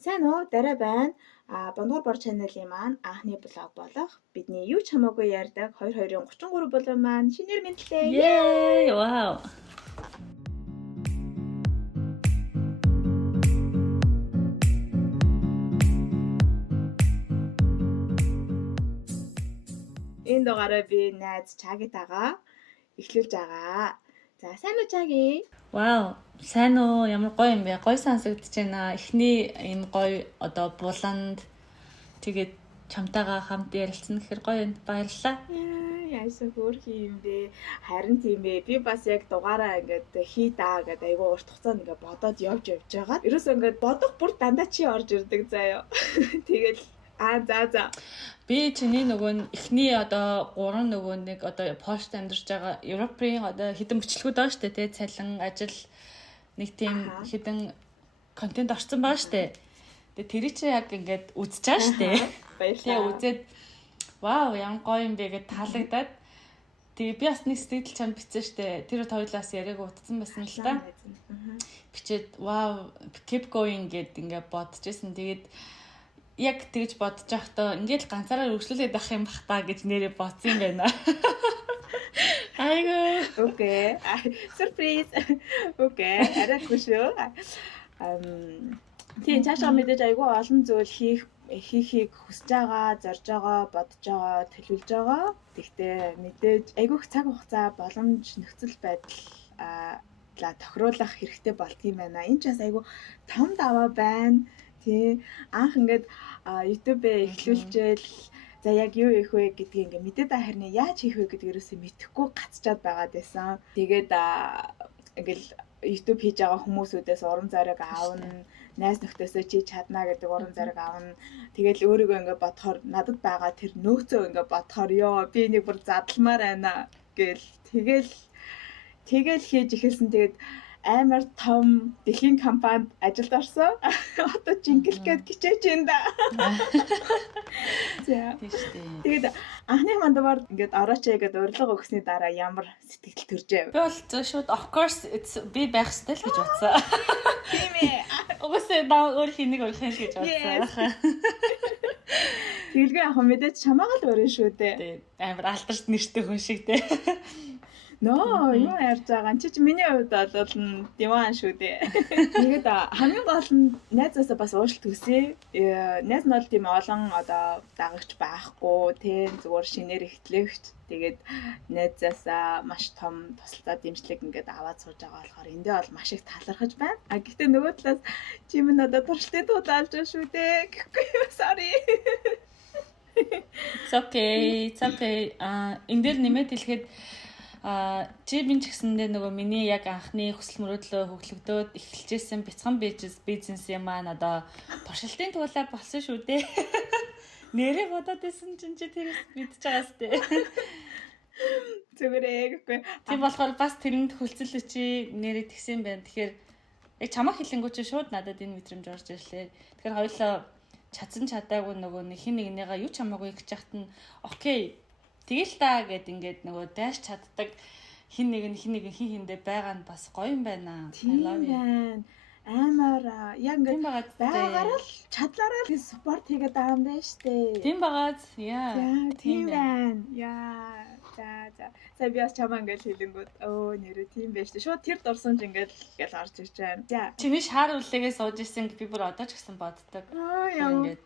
Сайн уу? Дараа байна. Бондгор бор чаналын маань анхны блог болох бидний юу ч хамаагүй ярьдаг 2233 болов маань шинээр мэдлээ. Yay! Wow. Энэ дугаараа би найз Чагитагаа эхлүүлж байгаа. За сайн уу Чаги? Wow. Сайн уу? Ямар гоё юм бэ? Гоё сонсогдож байна. Эхний энэ гоё одоо буланд тэгээд чамтайгаа хамт ярилцсан гэхээр гоё байна. Баярлалаа. Яасан хөөрхий юм бэ? Харин тийм ээ. Би бас яг дугаараа ингээд хий даа гэдэг айгүй урт хугацаанд ингээд бодоод явж байгаа. Ерөөсөө ингээд бодох бүр дандаа чи орж ирдэг заяа. Тэгэл за. Би чиний нөгөө эхний одоо 3 нөгөө нэг одоо Польшд амьдарч байгаа Европын одоо хідэн бичлэгүүд байгаа штэ тий цалин ажил нэг тийм хідэн контент орсон байгаа штэ. Тэгээ тэрий чи яг ингээд үзэж байгаа штэ. Тэгээ үзээд вау ямар гоё юм бэ гэж таалагдаад тэгээ би бас нэг сэтгэл чамд бичсэн штэ. Тэр хоёулаас яриаг утсан байсан л та. Бичээд вау keep going гэд ингээд бодож исэн. Тэгээд яг тэгж бодож байхдаа ингээд ганцаараа өргөжлүүлээд байх юм бах та гэж нэрээ бодсон юм байна. Айгу. Окей. Сюрприз. Окей. Арайгүй шүү. Тийм цаашаа мэдээж айгүй олон зүйл хийхийг хүсэж байгаа, зорж байгаа, бодож байгаа, төлөвлөж байгаа. Тэгтээ мэдээж айгүйх цаг хугацаа боломж нөхцөл байдал тохируулах хэрэгтэй болдгийм байна. Энэ ч бас айгүй том даваа байна. Тий. Анх ингээд YouTube-ээ эхлүүлжээл за яг юу хийх вэ гэдгийг ингээд мэдээд харин яаж хийх вэ гэдгээрээс мэдэхгүй гацчаад байгаад байсан. Тэгээд ингээл YouTube хийж байгаа хүмүүсүүдээс урам зориг аавна, найз нөхдөсөө чи чадна гэдэг урам зориг аавна. Тэгэл өөрийгөө ингээд бодохоор надад байгаа тэр нөөцөө ингээд бодохоор ёо би нэг бүр задламаар байна гэл тэгэл хийж эхэлсэн. Тэгээд амар том дэлхийн компанид ажилд орсон. Одоо жингэлгээд кичээж энэ да. Тэгээд анхны мандавар ингээд орооч гэдэг урилга өгсөний дараа ямар сэтгэл төржээ. Би бол шууд of course би байх ёстой л гэж бодсон. Тийм ээ. Угсаа даа өөр хэнийг урих юм гэж бодсон. Тэгэлгүй яг мэдээж чамаагаа л өрөө шүү дээ. Амар алдарт нэртэй хүн шиг дээ. Ноо, юу ярьж байгаа. Чи миний хувьд бол диван шүү дээ. Тэгээд хамгийн гол нь найзаасаа бас уушлт төсөө. Найз нь бол тийм олон одоо дагагч байхгүй, тийм зүгээр шинээр ихтлэгч. Тэгээд найзаасаа маш том тусалцаа дэмжлэг ингээд аваад сууж байгаа болохоор эндээ бол маш их талархаж байна. Гэхдээ нөгөө талаас чи минь одоо туршилтын тулаалж байгаа шүү дээ. Гэхгүй sorry. It's okay. Энэ дээр нэмээд хэлэхэд чи минь ч гэсэндээ нөгөө миний яг анхны хүсэл мөрөөдлөө хөглөгдөөд эхэлжсэн бяцхан бизнес юм аа одоо туршилтын туулаа болсон шүү дээ. Нэрээ бодоод исэн чинь чи тэрээс мэдчихэж байгаа сте. Зүгээрээ гэхгүй. Тийм болохоор бас тэрэнд хөлцөл чи нэрээ тэгсэн байна. Тэгэхээр яг чамаа хэлэнгүү чи шууд надад энэ мэдрэмж орж ирлээ. Тэгэхээр хоёулаа чадсан чадаагүй нөгөө хин нэгнийгаа юу ч хамаагүй гэж яхад нь окей тэгэл та гэд ингээд нөгөө дайш чаддаг хин хиндэ байгаа нь бас гоё юм байна. I love you. Амар яг ингээд байгаагаар л чадлаараа л спорт хийгээд байгаа юм байна штэ. Тийм багаз. Яа. Тийм байна. Яа. За. Сая би бас чамаа ингээд хэлэнгүүд нэрээ тийм байж штэ. Шууд тэр дурсан ч ингээд орж ирж байна. За. Чиний шаар үлээгээ сууж исэн би бүр одоо ч гэсэн боддог. Ингээд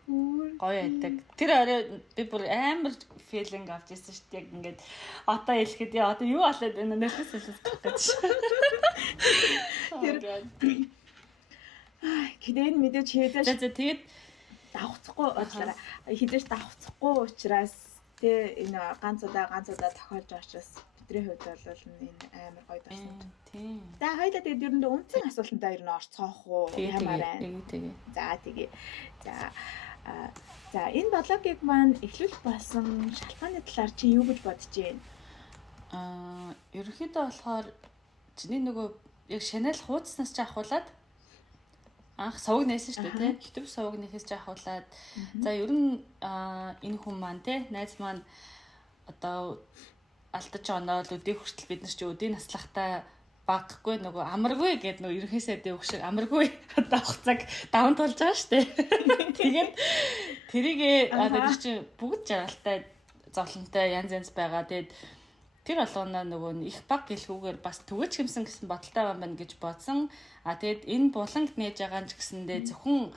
гоё байдаг. Тэр орой би бүр амар филинг авч ирсэн штэ. Яг ингээд одоо хэлэхэд яа одоо юу болоод байна нэрээс хэлэх гэж. Гэтэл мэдээж хийдэж. За тэгээд давхцахгүй уучлаарай. Хідэж давхцахгүй учраас тэ энэ ганц удаа тохиолж байгаа учраас бидний хувьд бол энэ амар гоё байсан. Тийм. За хоёлаа тэгээд ерөндөө үнцэн асуултандаа ер нь орцоох уу ямар байна. Тэгээ. За тэгээ. За энэ блогийг маань эхлүүлэх болсон шалтгааны талаар чи юу гэж бодож байна? Ерөнхийдөө болохоор чиний нөгөө яг Chanel хуудаснаас ч ахуулаад анх сувг нээсэн шүү дээ, тий. YouTube сувг нээхээс ч ахуулаад за ер нь энэ хүн маань тий найз маань одоо алдаж оноод өдөө хүртэл бид нар чи өдөө наслахтаа багахгүй нөгөө амаргүй гэдэг нөгөө ерөнхийдөө дэвх шиг амаргүй одоо хугацааг даван тулж байгаа шүү дээ. Тэгээд тэрийг одоо тэр чинь бүгд жаргалтай зовлонтой янз байгаа. Тэгээд тэр болгоно нөгөө их баг гэлгүүгээр бас түгэж хэмсэн гэсэн бодолтой байна гэж бодсон. Тэгээд энэ буланг нээж байгаа ч гэсэндээ зөвхөн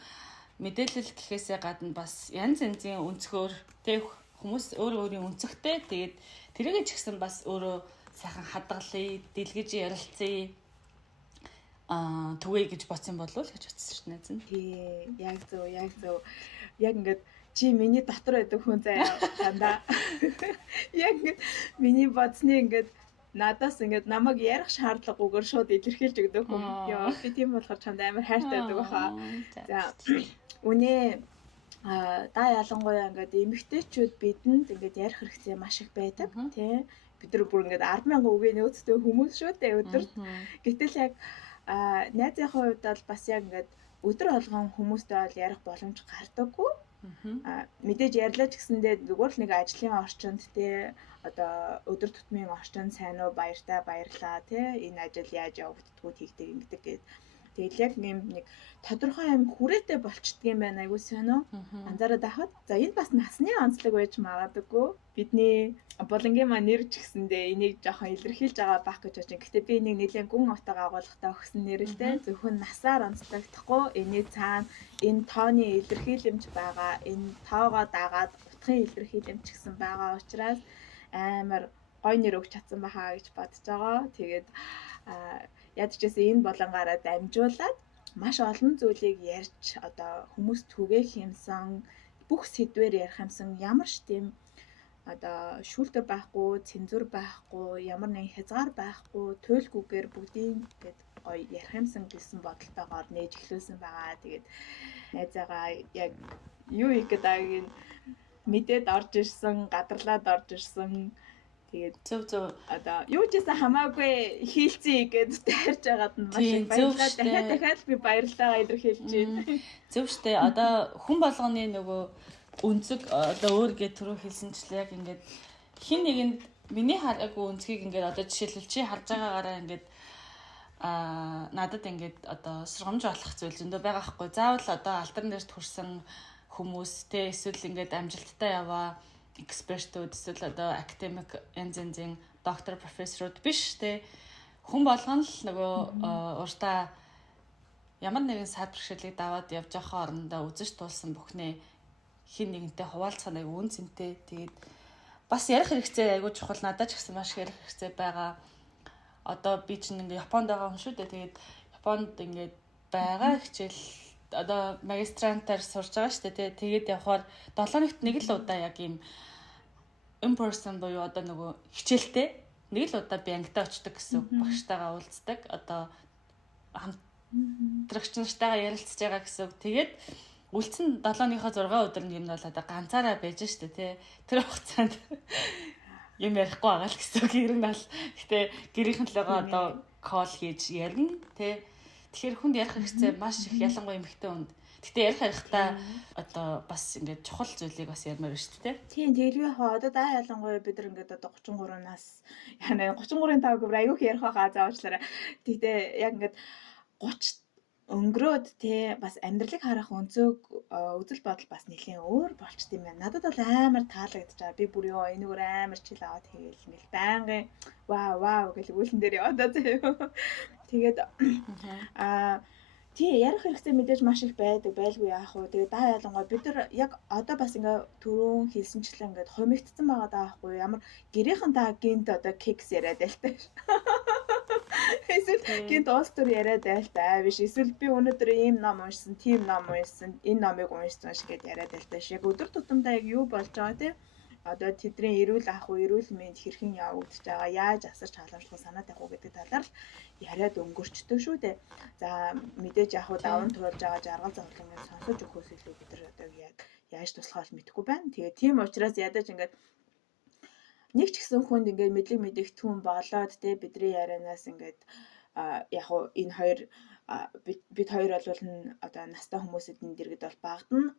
мэдээлэл гэхээсээ гадна бас янз янзын өнцгөр тэг хүмүүс өөрийн өнцөгтэй. Тэгээд тэрийг ч гэсэн бас өөрөө сайхан хадгалъя, дэлгэж ярилцъя. Түгэй гэж бодсон болов уу гэж бодсон шүү дээ зэн. Тий, яг зөв. Яг ингээд чи миний дотор байдаг хүн заяа дандаа. Яг ингээд миний бодсны ингээд надаас ингээд намайг ярих шаардлагагүйгээр шууд илэрхийлж өгдөг хүн. Яа, би тийм болохоор чамд амар хайртай байдаг баха. За. Үнэ да ялангуяа ингээд эмэгтэйчүүд бидэнд ингээд ярих хэрэгцээ маш их байдаг тий. Бид нар бүр ингээд 10,000 үгийн нөөцтэй хүмүүс шүү дээ өдөрт. Гэтэл яг найзынхаа хувьд бол бас яг ингээд өдөр болгон хүмүүстэй бол ярих боломж гардаггүй. Мэдээж ярьлаач гэсэндээ зүгээр л нэг ажлын орчинд тий одоо өдөр тутмын орчинд сайн уу баяртай баярлаа тий энэ ажил яаж явагддгүү тэгдэг ингэдэг гэдэг. Тэгэл яг нэг тодорхой юм хүрээтэй болчдөг юм байна айгуу сонио. Анзаараад байхад за энэ бас насны онцлог байж магадгүй. Бидний булангийн маань нэр ч гэсэндээ энийг жоохон илэрхийлж байгаа байх гэж байна. Гэхдээ би энийг нэлээд гүн утга агуулгатай өгсөн нэрэлтэй зөвхөн насаар онцлогдохгүй. Эний цаана энэ тооны илэрхийлэмж байгаа. Энэ тоогоо дагаад утгын илэрхийлэмж гэсэн байгаа учраас амар гой нэр өгч чадсан байхаа гэж бодож байгаа. Тэгээд ядчээсээ энэ болонгаараа дамжуулаад маш олон зүйлийг ярьж одоо хүмүүс түгээх юмсан бүх сэдвээр ярих юмсан ямар ч тийм одоо шүүлтэр байхгүй, цензур байхгүй, ямар нэгэн хязгаар байхгүй, туйлгүйгээр бүгдийн гээд гоё ярих юмсан гэсэн бодолтойгоор нээж эхлүүлсэн байгаа. Тэгээд найзаагаа яг юу их гэдгийг мэдээд орж ирсэн, гадарлаад орж ирсэн. Тэгээд зөв одоо юу ч гэсэн хамаагүй хийлцээ гэдээ таарж байгаад нь маш их баярлалаа. Дахиад би баярлалаа илэрхийлж байна. Зөв штэ. Одоо хүн болгоны нөгөө өнцөг одоо өөргөө түрүү хэлсэнчлээ яг ингээд хин нэгэнд миний хараагүй өнцгийг ингээд одоо жишээлбэл чи харж байгаагаараа ингээд надад ингээд одоо сургамж болох зүйл зөндөө байгаа хгүй. Заавал одоо алтар нэрт хүрсэн хүмүүс те эсвэл ингээд амжилттай яваа экспертүүд эсвэл одоо академик янзын доктор профессорууд биш те хүн болгоно л нөгөө уртаа ямар нэгэн сад бэрхшээлийг даваад явж байгаа орондоо үзэж туулсан бүхнээ хин нэгэнтэй хуваалцах нэг үн цэнтэй. Тэгээд бас ярих хэрэгцээ айгуу чухал надад ч гэсэн маш ярих хэрэгцээ байгаа. Одоо би чинь ингээ Японд байгаа хүн шүү дээ. Тэгээд Японд ингээ байгаа хичээл одоо магистрантаар сурж байгаа шүү дээ. Тэгээд явхаар 7 хоногт нэг л удаа яг юм in person буюу одоо нөгөө хичээлтэй нэг л удаа би ангитай очдог гэсэн багштайгаа уулздаг. Одоо хамтрагч нартайгаа ярилцж байгаа гэсэн. Тэгээд үлдсэн 7-ныхоо 6 өдөр нь юм бол одоо ганцаараа байж штэ тий. Тэр хугацаанд юм ярихгүй байгаа л гэсэн үг ер нь бол. Гэтэ гэрийнхэн лгаа одоо кол хийж ярина тий. Тэгэхээр хүнд ярих хэрэгцээ маш их ялангуяа эмэгтэй хүнд. Гэтэ ярих харихтаа одоо бас ингээд чухал зүйлийг бас ярмаар байна шүү дээ. Тийм тэгэл би одоо да ялангуяа бид нар ингээд одоо 33 нас яна 33-ын тав гэвэр аюух ярих байхаа заавчлаарай. Гэтэ яг ингээд 30 өнгөрөөд те бас амьдралыг харах өнцөг үзэл бодол бас нэлийн өөр болчт юм байна. Надад бол амар таалагдж байгаа. Би бүр ёо энэгээр амар чил аваад хийгээл ингээл байнгын вау гэл үүлэн дээр яваад заяа. Тэгээд тий ярих хэрэгцээ мэдээж маш их байдаг байлгүй яах вэ. Тэгээд да ялангуяа бид нар яг одоо бас ингээ түрүүн хэлсэнчлэн ингээд хумигдсан байгаа даахгүй ямар гэрийнхэн та гинт одоо кекс яриад байлтай. Эсвэл гинт уус төр яриад байлтай биш. Эсвэл би өнөөдөр ийм ном уншсан, тийм ном уншсан, энэ номыг уншсан шиг гээд яриад байлтай ш. Яг өдөр тутамдаа яг юу болж байгаа те. Одоо тэдний эрүүл ах уу, эрүүл мэнд хэрхэн явагдаж байгаа, яаж асарч халамжлах санаа тавих уу гэдэг талаар л яриад өнгөрчдөг шүү дээ. За мэдээж яг уу даван туулж байгаа жаргал зовлоныг сонсож өгөхөөс илүү бид нар одоо яг яаж туслахаа л мэдэхгүй байна. Тэгээ тийм учраас ядаж ингээд нэг ч гэсэн хүнд ингээд мэдлэг мэдэгдэхүүн болоод те бидний ярианаас ингээд яг уу энэ хоёр бид хоёр бол одоо настай хүмүүсэд энэ дэргэд бол багдана.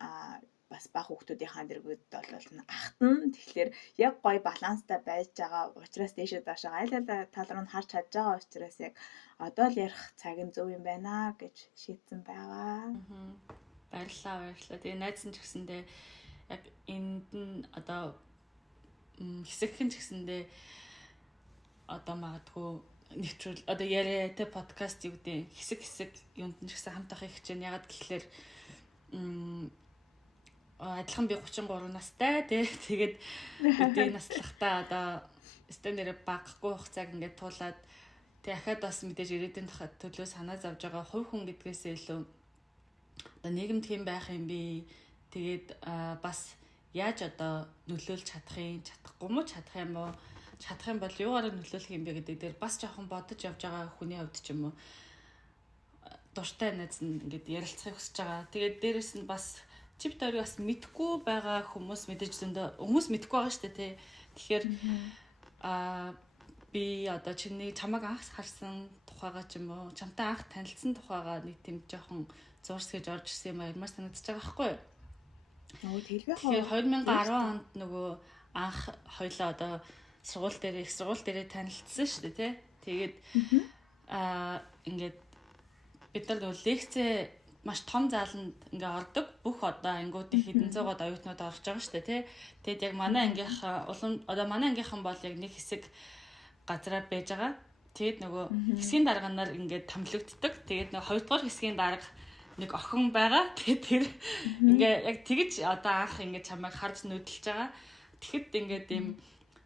бас бага хүүхдүүдийнхаа дэргүүд бол ахтан. Тэгэхээр яг гоё баланстай байж байгаа учраас дээшээ доошоо аль тал руу нь харж чадж байгаа учраас яг одоо л ярих цаг нь зөв юм байна гэж шийдсэн байгаа. Баярлалаа. Тэгээ найз нь ч гэсэндээ яг энд нь одоо хэсэгхэн ч гэсэндээ одоо магадгүй нэвтрүүл одоо яриа тэ подкаст юу гэдэг хэсэг юмд нь ч гэсэн хамт авахыг хичээнэ. Ягаад гэхэлэр адилхан би 33 настай тэгээд үдээ наслахтаа одоо стенэрэ багахгүй хугацааг ингээд туулаад тэг ахаад бас мэдээж ирээдүйн төлөө санаа зовж байгаа хувь хүн гэдгээсээ илүү одоо нийгэмд хэм байх юм би тэгээд бас яаж одоо нөлөөлж чадахгүй мó чадах юм уу чадах юм бол юугаар нөлөөлөх юм бэ гэдэг дээр бас жоохон бодож явж байгаа хүний хувьд ч юм уу дуртай найз нь ингээд ярилцахыг хүсэж байгаа. Тэгээд дээрэс нь бас чип тойрог бас мэдгүй байгаа хүмүүс мэдээж зөндөө хүмүүс мэдгүй байгаа шүү дээ тий. Тэгэхээр би одоо чиний чамайг анх харсан тухайгаа ч юм уу чамтай анх танилцсан тухайгаа нэг тийм жоохон зурс гэж орж ирсэн юм амар санагдаж байгаа байхгүй юу? Тэгэхээр 2010 онд нөгөө анх хоёлаа одоо их сургууль дээр танилцсан шүү дээ тий. Тэгээд ингээд бид нар нөгөө лекцээ маш том зааланд ингээ ордог. Бүх одоо ангиудын хэдэн зуuгаад оюутнууд орж байгаа шүү дээ тий. Тэгэд яг манай манай ангийнхан бол яг нэг хэсэг газараар байж байгаа. Тэгэд нөгөө хэсгийн дарганаар ингээд томилогддог. Тэгэд нөгөө хоёрдугаар хэсгийн дарга нэг охин байгаа. Тэгээд тэр ингээ яг тэгж одоо анх ингээ чамайг харж нүдэлж байгаа. Тэгэхэд ингээд ийм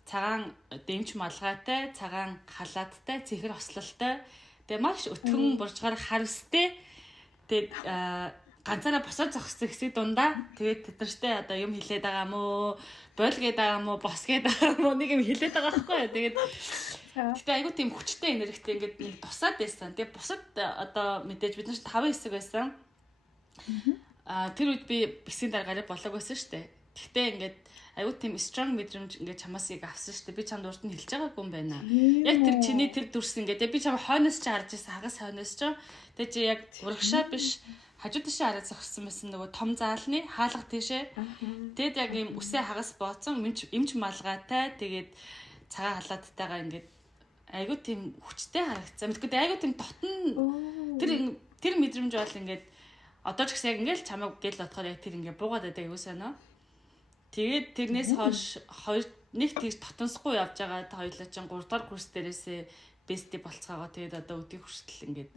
цагаан дэмч малгайтай, цагаан халааттай, цэхэр ослолтой. Тэгээ маш өтгөн буржгаар хар үстэй. Тэгээд ганцаараа босоод зогссон хэсэг дундаа тэгээд тэднэртэй одоо юм хэлээд байгаа мó, бойлгээд байгаа мó, босгээд байгаа мó нэг юм хэлээд байгаа байхгүй юу. Тэгээд гэтээ айгуу тийм хүчтэй энергитэй ингээд нэг тусаад байсан. Тэгээд бусад одоо мэдээж бид нар 5 хэсэг байсан. Тэр үед би хэсгийн даргаараа болоог байсан шүү дээ. Гэхдээ ингээд айгуу тийм strong мэдрэмж ингээд чамаас яг авсан шүү дээ. Би чамд урд нь хэлж байгаагүй юм байна. Яг тэр чиний тэр дүрс ингээд би чам хойноос ч харж байсан, хагас хойноос ч. Тэгээ чи яг урагшаа биш хажуу тийшээ хараад зогссон байсан нөгөө том заалны хаалга тийшээ. Тэгэд яг ийм үсээ хагас бооцсон эмч малгайтай тэгээд цагаан халааттайгаа ингээд айгуу тийм хүчтэй харагцсан. Мэдгүй айгуу тийм дотн тэр мэдрэмж бол ингээд одоо ч гэсэн яг ингээд чамайг гэл бодохоор яг тэр ингээд буугаад байдаг юу санаа. Тэгээд тэрнээс хойш нэг тийш тотонсохгүй явж байгаа та хоёулаа чинь 3 дугаар курс дээрээсээ бести болцгоогоо тэгээд одоо өдийг хүртэл ингээд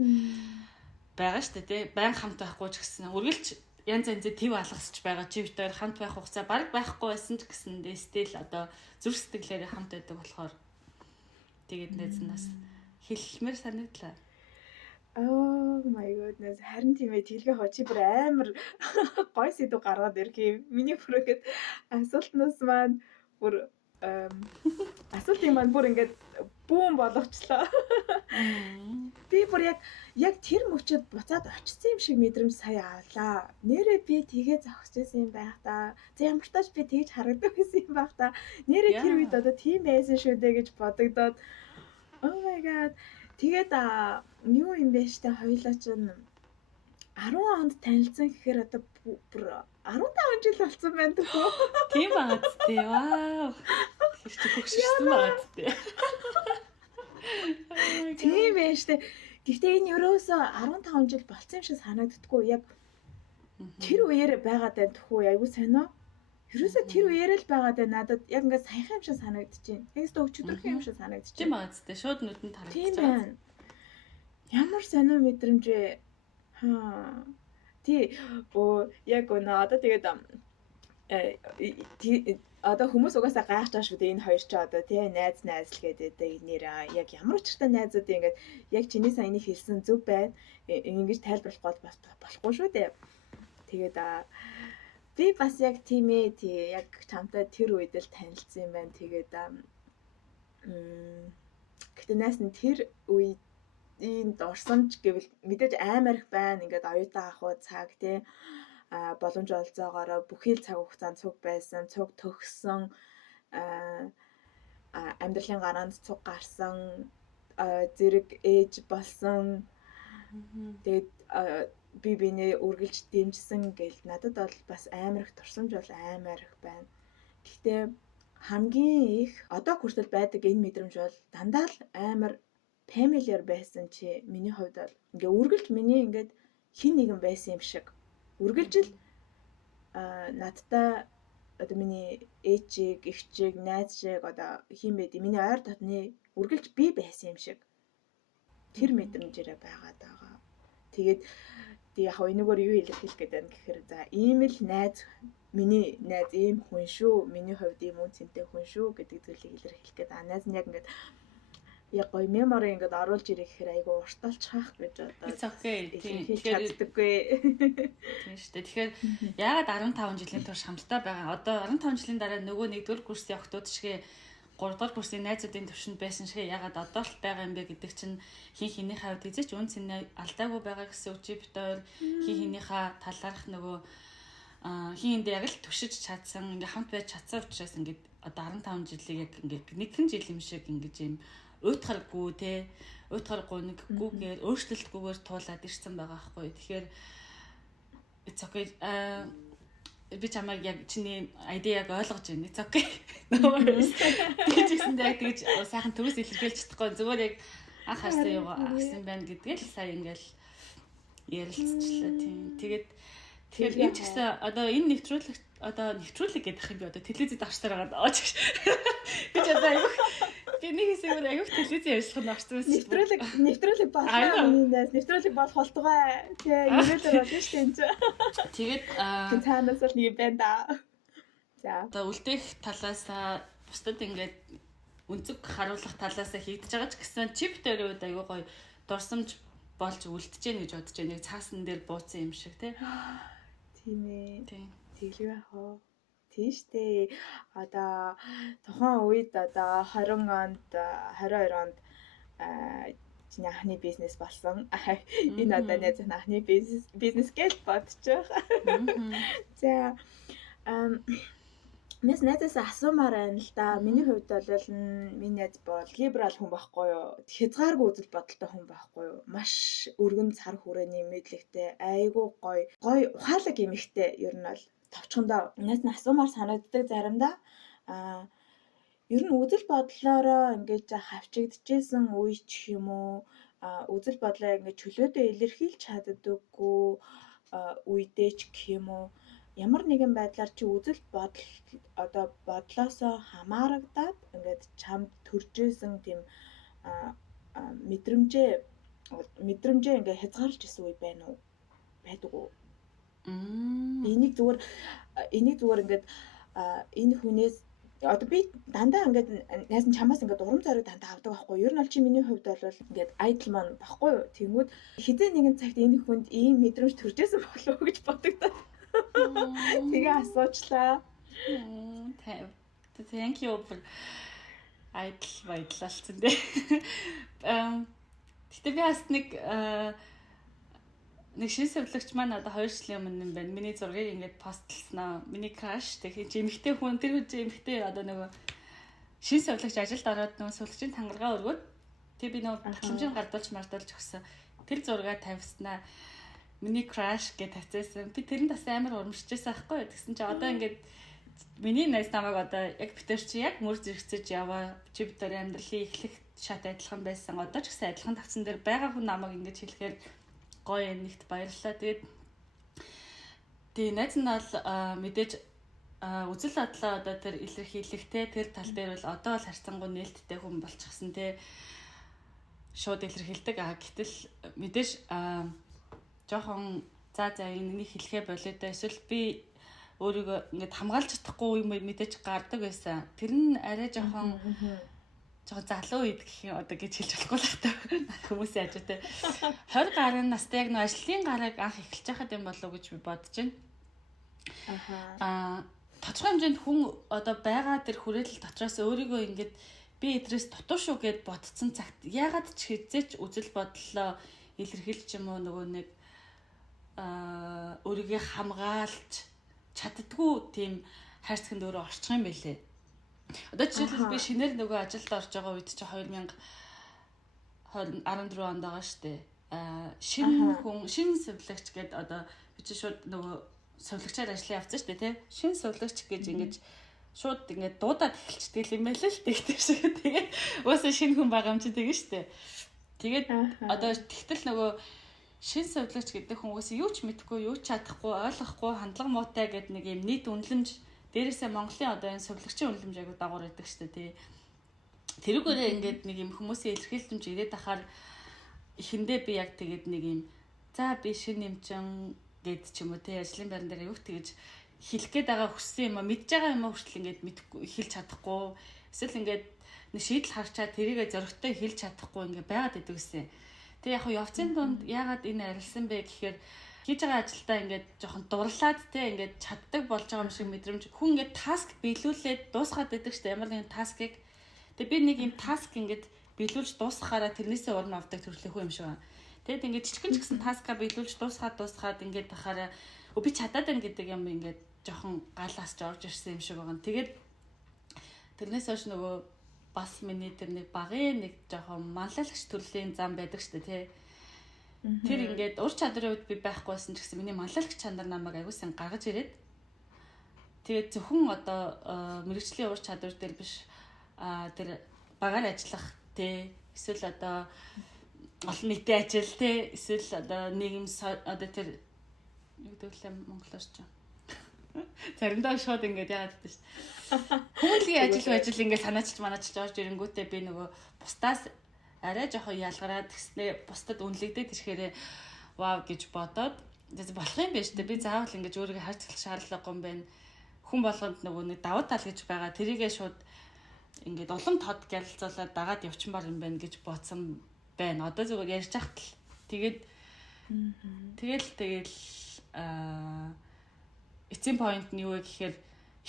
байгаа штэ тий. Баян хамт байхгүй ч гэсэн үргэлж янз янзээ төв алгасч байгаа чи битээр хамт байх хугацаа баг байхгүй байсан ч гэсэндээ стил одоо зүрх сэтгэлээр хамт байдаг болохоор тэгээд найзнаас хэлмээр санагдлаа. Oh my goodness. Харин тийм ээ тэргээ чи бүр амар гой сэдв гаргаад ирэх юм. Миний бүрээгээд асуултнаас маань бүр асуултын маань бүр ингээд бүүн болгочлоо. Би бүр яг тэр мөчөд буцаад очсон юм шиг мэдрэмж сая авлаа. Нэрээ би тэгээ зогсож байсан юм байх та. За ямар ч тач би тэгж харагдаг байсан юм байх та. Нэрээ тэр үед одоо тийм байсан шүү дээ гэж бодогдоод oh my god. Тэгээд юу юм бэ штэ хоёлаа чинь 10 онд танилцсан гэхээр одоо бүр 15 жил болсон байна төгөө. Тийм баад тээ. Вау. Тэр чи хөгшөрсөн баад тээ. Тийм ээ штэ. Гэхдээ энэ ерөөсөө 15 жил болсон юм шиг санагддаггүй. Яг тэр үеэр байгаад байна төхөө айгуу сонио. Ерөөсөө тэр үеэр л байгаад байна. Надад яг ингээд саяхан юм шиг санагдчихээн. Тэгээс өчигдөрхөн юм шиг санагдчихээн. Тийм баад тээ. Шууд нүдэнд харагдаж байгаа. Тийм байна. Ямар сонио мэдрэмж вэ? Яг өнөө одоо тэгээд одоо хүмүүс угаасаа гайхаж байгаа шүү дээ энэ хоёр ч одоо тий найз л гэдэг нэр яг ямар учиртай найзууд ингээд яг чиний саяны хэлсэн зөв байна. Ингэж тайлбарлахгүй бас болохгүй шүү дээ. Тэгээд би бас яг тийм ээ тий яг чамтай тэр үед л танилцсан юм байна. Тэгээд гэтээ найс нь тэр үед энд орсонч гэвэл мэдээж амар их байна. Ингээд оюутан ах уу цаг тий боломж олзоогоороо бүхий л цаг хугацаанд цуг байсан, цуг төгссөн, амьдралын гараанд цуг гарсан, зэрэг ээж болсон. Тэгээд би бинээ үргэлж дэмжсэн гэл надад бол бас амар их турсамж бол амар их байна. Гэхдээ хамгийн их одоо хүртэл байдаг энэ мэдрэмж бол дандаа л амар familiar байсан чи миний хувьд бол ингээ үргэлж миний ингээд хин нэгэн байсан юм шиг. Үргэлж л надтай одоо миний ээжийг, эгчийг, найзчийг одоо хин байд миний ойр дотны үргэлж би байсан юм шиг. Тэр мэдрэмжээрээ байгаад байгаа. Тэгээд яг энэгээр юу илэрхийлэх гээд байна гэхээр за ийм л найз миний найз ийм хүн шүү. Миний хувьд ийм үнцэнтэй хүн шүү гэдэг зүйлийг илэрхийлэх гээд найз нь яг ингээд яг гоё мемори ингээд оруулж ирэх гэхээр айгүй урт болчихах гэж одоо тэгэхээр чаддаггүй. Тийм шүү дээ. Тэгэхээр яагаад 15 жилийн турш хамтдаа байгаа? Одоо 15 жилийн дараа нөгөө нэгдүгээр курсын охтууд шиг 3 дугаар курсын найзуудын төвшөнд байсан шиг ягаад одоо л байгаа юм бэ гэдэг чинь хин хинийхээ хувьд эзэж үн цэнэ алдаагүй байгаа гэсэн үг чи битээр хин хинийхээ талаарх нөгөө хин энд яг л төшиж чадсан ингээ хамт байж чадсан учраас ингээ одоо 15 жилийг яг ингээ нэгэн жил юм шиг ингээ юм уйтгаргүй те уйтгаргүй нэггүйгээр өөрчлөлтгүйгээр туулаад ирсэн байгаа байхгүй. Тэгэхээр it's okay би чамайг яг чиний айдиаг ойлгож байна. It's okay. Тэгжсэндээ тэгж сайхан төгс илэрхийлж чадахгүй зүгээр яг анх харсан юу агсан байна гэдгээ л сая ингээл ярилцчихлаа тийм. Тэгээд тэгэхээр энэ ч гэсэн одоо энэ нэвтрүүлэг гэдэг юм би одоо телевизэд орсоор байгаа даа. Гэж одоо аюух би нэг хэсгээр аюух телевизэн ярьслах нь орсон байсан. Нэвтрүүлэг болох миний найз нэвтрүүлэг болох болтугай. Тэгээ ирээлэр болно шүү дээ энэ. Тэгээд цаанаас л нэг байна да. За. Одоо үлдээх талаасаа бусдад ингээд өнцөг харуулах талаасаа хийгдэж байгаа ч гэсэн чип дээр үед аюу гоё дурсамж болж үлдэж гэнэ гэж бодож байна. Нэг цаасан дээр бууцсан юм шиг тий. Тийм ээ. Тийм. Тэглэв яах вэ? Тийштэй. Одоо тухайн үед одоо 20 онд 22 онд чиний анхны бизнес болсон. Энэ одоо найз анхны бизнес гэж бодчих. За найзаас асуумаар байна л да. Миний хувьд бол миний найз бол либерал хүн байхгүй юу? Хязгааргүй үзэл бодолтой хүн байхгүй юу? Маш өргөн цар хүрээний мэдлэгтэй, айгүй гоё ухаалаг эмэгтэй ер нь бол товчхондоо найз нь асуумаар санагддаг заримдаа. Ер нь үзэл бодлоороо ингээд хавчигдчихсэн үе ч юм уу? Үзэл бодлоо ингээд чөлөөтэй илэрхийлж чаддаггүй үедээ ч гэх юм уу? Ямар нэгэн байдлаар чи үзэл бодол одоо бодлоосоо хамаарагдаад ингээд чамд төржсэн тийм мэдрэмжээ ингээд хязгаарлаж исэн үе байна уу? Байдаг уу? Энийг зүгээр ингээд энэ хүнээс одоо би дандаа ингээд найз нь чамаас ингээд урам зориг дандаа авдаг байхгүй. Ер нь бол чи миний хувьд бол ингээд айдл маань баггүй юу? Тэнгүүд хизээ нэгэн цагт энэ хүнд ийм мэдрэмж төржсэн болов уу гэж бодогдоо. Тэгээ асуучлаа. Thank you for айдлалцсан дээ. Гэтэ би бас нэг шин сувлагч маань одоо 2 жилийн өмнө юм байна. Миний зургийг ингээд постлснаа. Миний краш тэг эмэгтэй хүн тэр үе эмэгтэй одоо нөгөө шин сувлагч ажилд ороод нөгөө сувлагчийн тангаргаа өргөөд тэг би нөгөө батламжийн гардуулж мардуулж өгсөн. Тэр зургаа тавьснаа. Миний краш гэж тавьчихсан. Би тэрэнд бас амар урамшижсэн байхгүй юу? Тэгсэн чи одоо ингээд миний найз намайг одоо яг битэр чи яг мөр зэрэгцэж яваа. Чи битэр амьдралын эхлэх шат адилхан байсан. Одоо ч гэсэн адилхан тавцсан дээр байгаа хүн намайг ингэж хэлэхээр гоё нэгт баярлалаа. Тэгээд найз нь бол мэдээж үзэл бодлоо одоо тэр илэрхийлэхтэй тэр тал дээр бол одоо л харьцангуй нээлттэй хүн болчихсон те. Шууд илэрхийлдэг. Гэтэл мэдээж жоохон за энийг хэлэхэ болоо да эсвэл би өөрийгөө ингээд хамгаалж чадахгүй юм мэдээж гардаг байсан. Тэр нь арай жоохон залуу үед гэх юм одоо гэж хэлж болохгүй л хата хүмүүсийн ажиутай 20 гаруй настай яг нэг ажлын гараг анх эхэлж байхад юм болов уу гэж би бодож байна. Тодорхой хэмжээнд хүн одоо байгаа тэр хүрээлэл дотроос өөрийгөө ингээд би эдрээс дутуу шүү гэд бодсон цагт ягаад ч хэзээч үзэл бодлоо илэрхийлж юм уу нөгөө нэг өөрийгөө хамгаалж чаддгүй тийм хайрцагт өөрөө орчих юм байлээ. Одоо жишээлбэл би шинээр нөгөө ажилд орж байгаа үед чи 2014 онд байгаа штэ. шинэ хүн шинэ сувлагч гэдэг одоо би чи шууд нөгөө сувлагчаар ажил явуулсан шүү дээ тий. Шинэ сувлагч гэж ингэж шууд ингээд дуудаад эхэлчихдэг юм байл л дээ шиг. Тэгээд уусаа шинэ хүн байгаа юм чи тэгэн шүү дээ. Тэгээд одоо тэгтэл нөгөө шинэ сувлагч гэдэг хүн уусаа юу ч мэдэхгүй, юу ч чадахгүй, ойлгохгүй, хандлага муутай гэдэг нэг юм нийт үнэлэмж дээрээсээ Монголын одоо энэ сувлагчийн үнэлэмж аягүй дагуур байдаг шүү дээ тий. Тэрүүгээрээ ингээд нэг юм хүмүүсийн илэрхийлэлтэмж ирээд ахаар эхэндээ би яг тэгээд нэг юм за би шинэ юмчин гэд ч юм уу тий ажлын байран дээр юу тэгэж хэлэх гээд байгаа хүссэн юм а мэдж байгаа юм а хүртэл ингээд мэдхгүй хэлж чадахгүй эсвэл ингээд нэг шийдэл харчаад тэрийгэ зөрөгтэй хэлж чадахгүй ингээд байгаад идэв гэсэн. Тэгээ яг хуу явцын дунд яагаад энэ арилсан бэ гэхээр хийж байгаа ажилдаа ингээд жоохон дурлаад тий ингээд чаддаг болж байгаа юм шиг мэдрэмж хүн ингээд таск биелүүлээд дуусгаад байдаг шүү дээ ямар нэгэн таскыг. Тэгээ би нэг юм таск ингээд биелүүлж дуусгахаараа тэрнээсээ урам авдаг төрлийн хүн юм шиг байна. Тэгэд ингээд жижигэн ч гэсэн таскаа биелүүлж дуусгаад ингээд бахаараа би чадаад байна гэдэг юм ингээд жоохон галаас орж ирсэн юм шиг байгаа. Тэгээд тэрнээс хойш нөгөө бас миний тэр нэг багын нэг жоохон манлайлагч төрлийн зам байдаг шүү дээ тий. Тэр ингээд ур чадрын үед би байхгүйсэн ч гэсэн миний манлайлагч чанар намайг аягүй сайн гаргаж ирээд тэгээд зөвхөн одоо мэрэгчлийн ур чадвар дээр биш тэр багаар ажиллах тий эсвэл одоо олон нийтийн ажил тий эсвэл одоо нийгэм одоо тэр юу гэдэг вэ монголоор ч заримдаа шууд ингэж яагаад гэдэг шүү дээ. Хүмүүнлэгийн ажил ингэж санаачилж манаачилж орж ирэнгүүтээ би нөгөө бусдаас арай жоохон ялгараад тэгснэ бусдад үнэлэгдээд ирэхээр вау гэж бодоод болох юм байна шүү дээ. Би заавал ингэж өөрийгөө харж эхлэх шаардлагагүй юм байна. Хүн болгонд нөгөө нэг давуу тал гэж байгаа. Тэрийгээ шууд ингээд улам тод гялцуулаад дагаад явчмаар юм байна гэж бодсон байна. Одоо зүгээр ярьж хахад л тэгэл эцсийн point нь юу вэ гэхээр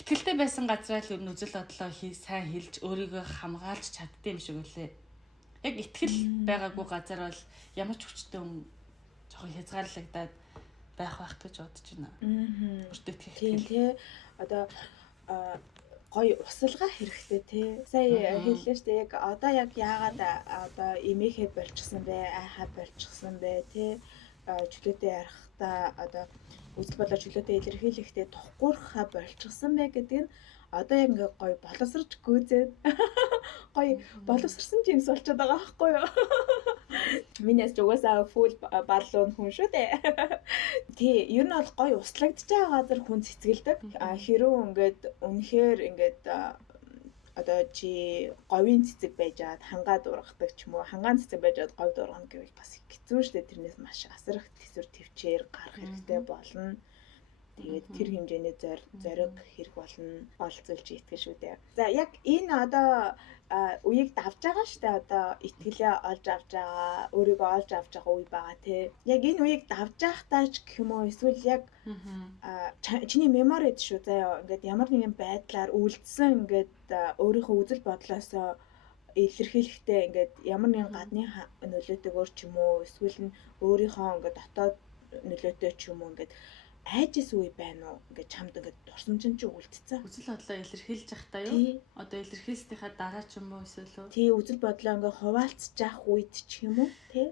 итгэлтэй байсан газраа л үзэл бодлоо сайн хэлж өөрийгөө хамгаалж чаддсан юм шиг үлээ. Яг итгэл байгаагүй газар бол ямар ч хүчтэй хүн жоохон хязгаарлагдаад байх гэж бодож байна. Өөртөө итгэх. Тийм тий. Одоо гоё услага хэрэгтэй тий. Сая хэллээ шүү дээ. Яг одоо яг яагаад одоо эмээхээ болчихсон бэ? Айхаа болчихсон бэ тий. Чөлөөтэй ярахтаа одоо үзэл бодлоо чөлөөтэй илэрхийлэхдээ тухгуурхаа болчихсон бэ гэдэг нь одоо яг ингээ гоё боловсрч гүйзээд гоё боловсрсан жинс болчиход байгаа байхгүй юу? Минийс ч угаасаа фул барлуун хүн шүү дээ. Тий, ер нь бол гоё услагдж байгаа газар хүн цэцгэлдэг. Хэрүү ингээд үнэхээр ингээд одоо чи говийн цэцэг байжгаад хангаа дургадаг ч юм уу, хангаан цэцэг байжгаад говь дургана гэвэл бас хэцүү шүү дээ. Тэрнээс маш асар их төсвөр төвчээр гарах хэрэгтэй болно. Тэгээд тэр хэмжээний зориг хэрэг болно. Олцуулж итгэж шүү дээ. За яг энэ одоо үеийг давж байгаа шүү дээ. Одоо итгэлээ олж авч байгаа, өөрийгөө олж авч байгаа үе байгаа тий. Яг энэ үеийг давж байхдаа ч гэх юм уу эсвэл яг чиний меморид шүү заяа. Ингээд ямар нэгэн байдлаар үлдсэн ингээд өөрийнхөө үзэл бодлоосоо илэрхийлэхдээ ингээд ямар нэгэн гадны нөлөөтэйгээр ч юм уу эсвэл нь өөрийнхөө ингээд дотоод нөлөөтэй ч юм уу ингээд айжс үе байна уу? Ингээд чамд ингээд дурсамжин чи үлдсэн. Үзэл бодлоо илэрхийлж явахдаа юу? Одоо илэрхийлснийхаа дараа ч юм уу эсвэл үү? Тий, үзэл бодлоо ингээд хуваалцж явах үед ч юм уу, тий?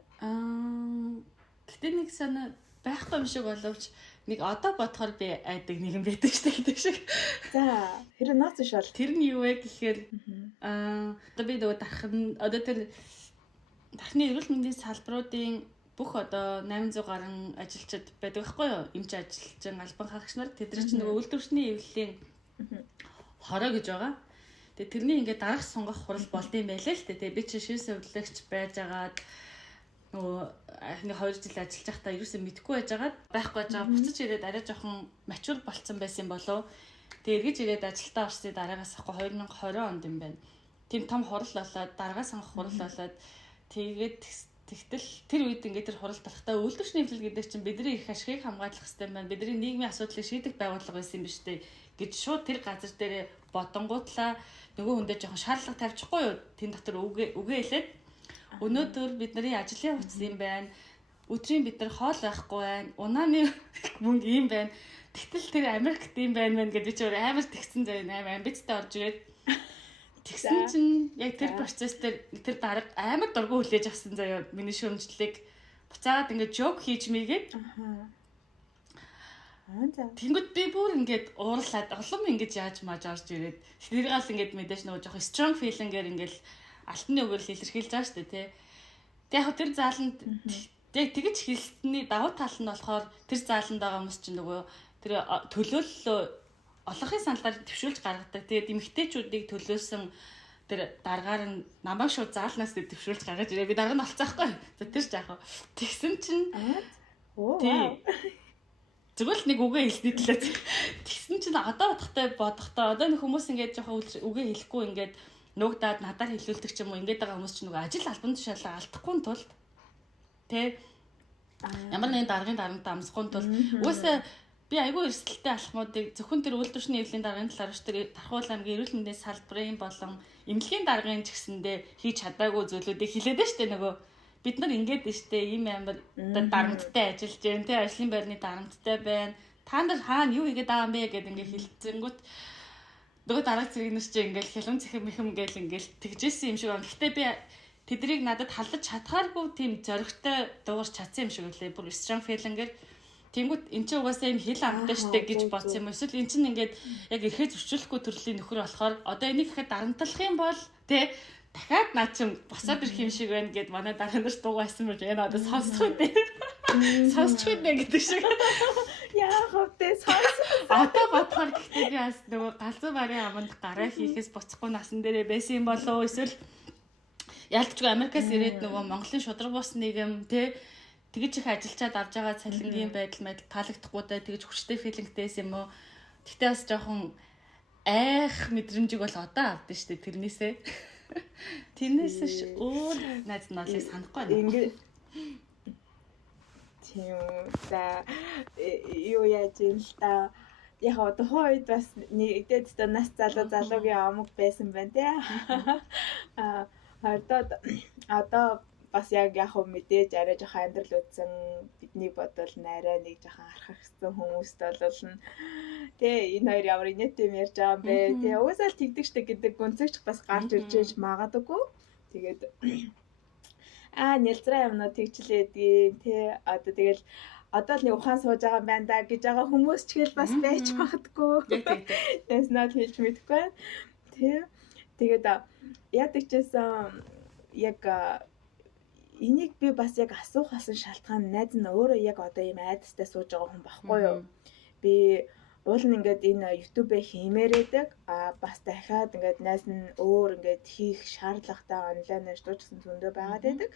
Гэтэ нэг санаа байхгүй юм шиг боловч нэг одоо бодохоор би айдаг нэг юм байдаг шүү дээ гэдэг шиг. За, хэрэг нууц биш бол тэр нь юу вэ гэхээр одоо би нөгөө дархан одоо тэр дархны эрүүл мэндийн салбаруудын бүх одоо 800 гаруй ажилчид байдаг байхгүй юу? Эмч ажилчин, албан хаагч нар тэд нар чинь нөгөө үйлдвэрчний эвлэлийн хороо гэж байгаа. Тэгээ тэрний ингээд дараах сунгах хурал болдсон байлээ л дээ. Тэгээ би чинь шин сувлагч байж агаад нөгөө нэг 2 жил ажиллаж байхдаа ерөөсөө мэдгүй байж агаад байхгүй байж байгаа. Буцаж ирээд арай жоохон мачур болцсон байсан болов. Тэгээ эргэж ирээд ажилдаа орсны дараагаас ахгүй 2020 онд юм байна. Тим том хурал болоод дараагаас анх хурал болоод тэгээд тэгтэл тэр үед ингээд тэр хурал болохтаа үйлдвэрчний эвлэл гэдэг чинь бидний их ашигыг хамгаалах хэрэгтэй байна. Бидний нийгмийн асуудлыг шийдэх байгууллага байсан юм биш үү гэж шууд тэр газар дээр бодонгуудлаа нөгөө хүндээ жоохон шаардлага тавьчихгүй юу? Тэн дотор үгээ хэлээд өнөөдөр бидний ажлын хувцас юм байна. Өдрийн бид нар хоол байхгүй байна. Унааны мөнгө юм байна. Тэгтэл тэр Америкт юм байна гэдээ чи амар тэгсэн зав амар амбицтай орж ирээд тэгсэн чинь яг тэр процесс дээр тэр дарга амар дургу хүлээж авсан заяа миний шүүмжлэлийг буцаагаад ингээд жок хийж мэйгээд. Тэнгүүд би бүр ингээд уурлаад улам ингэж яаж мааж орж ирээд тэрийг л ингээд мэдээж нөгөө жоох strong feeling-ээр ингээд алтны үгээр л илэрхийлж байгаа шүү дээ тий. Тэг яг тэр зааланд тэгж хэлсний давуу тал нь болохоор тэр зааланд байгаа хүмүүс чинь нөгөө тэр төлөөллөө олонхын саналаар төвшүүлж гаргадаг. Тэгээд эмэгтэйчүүдийг төлөөсөн тэр даргаар нь намайг шууд заалнаас төвшүүлж гаргаж ирээ. Би дарга нь олцсаахгүй. За тэр ч яах вэ? Тэгсэн чинь зүгээр л нэг үгээ хэлсний төлөө. Тэгсэн чинь одоо бодохдоо одоо нэг хүмүүс ингээд жоохон үгээ хэлэхгүй ингээд нуугдаад надаар хэлүүлдэг ч юм уу ингээд байгаа хүмүүс чинь нөгөө ажил албан тушаалаа алдахгүй тулд тэ ямар нэгэн даргын дарамт амсахгүй тулд үгүйсээ би айгүй эрсдэлтэй алхмуудыг зөвхөн тэр үйлдвэрчний эвлийн даргын талаар ш тэр Тархуул аймгийн эрүүл мэндийн салбарын болон эмнэлгийн даргын ч гэсэндээ хийж чадаагүй зүйлүүдийг хэлээд нь штэ нөгөө бид нар ингээд штэ ийм амар дарамттай ажиллаж जैन тэ ажлын байрны дарамттай байна. Та нар хаана юу хийгээд байгаа юм бэ гэдээ ингээд хэлцэнгүүт нөгөө дарга зэрэгнэр чи ингээд хялан цэхэм мэхэм гээл ингээд тэгжсэн юм шиг байна. Гэхдээ би тэднийг надад халдаж чадхааргүй тийм зоригтой дуугарч чадсан юм шиг үлээ. Бүр strong feeling-ээр тэнгүүт эн чинь угаасаа энэ хил амтай штэ гэж бодсон юм. Эсвэл эн чинь ингээд яг ирэхэд зөрчилөхгүй төрлийн нөхөр болохоор одоо энийг ихэд дарамтлах юм бол тэ дахиад наа чим босоод ирэх юм шиг байна гэд манай дарга нарт дуугайсан мөр энэ одоо сонсох үү. Сонсчих үү гэдэг шиг. Яах вэ? Одоо бодохоор гэхдээ би бас нөгөө галзуу барын аманд гараа хийхээс буцахгүй насан дээрээ байсан юм болов уу? Эсвэл ялцгүй Америкаас ирээд нөгөө Монголын шудраг бус нийгэм тэгж их ажиллачаад авж байгаа цалингийн байдал таалагдахгүйдаа тэгж хүчтэй филингтэйс юм уу? Тэгтээ бас жоохон айх мэдрэмжийг бол одоо авдсан шүү дээ тэрнээсээ. Тэрнээс өөр найз наалыг санахгүй байна. Ингээд тийм да юу яаж юм л та яг одоо хойд бас нэгдээд та нас залуугийн амг байсан байна тий. Одоо бас яг мэдээж арай жоохон амьдрал үзсэн бидний бодвол нарай нэг жоохон архагсан хүмүүст бол тий энэ хоёр ямар инээтэй юм ярьж байгаа юм бэ тий угаасаа л тэгдэг штэ гэдэг гүнзэгч бас гарч ирж магадгүй. Тэгээд нэлзраа юмнууд тэгчлээдгийн тий одоо тэгэл одоо л нэг ухаан сууж байгаа юм байна да гэж байгаа хүмүүс ч гэл бас байж магадгүй. Тэс над хэлж мэдэхгүй. Тий тэгээд яадаг чсэн яг энийг би бас яг асуух асан шалтгаан найз нь өөрөө яг одоо ийм айдастай сууж байгаа хүн байхгүй юу? Би уул нь ингээд энэ YouTube-ээр хиймээр байдаг. Бас дахиад ингээд найз нь өөр ингээд хийх шаардлагатай онлайнаар дуучсан зөндөө байгаад байдаг.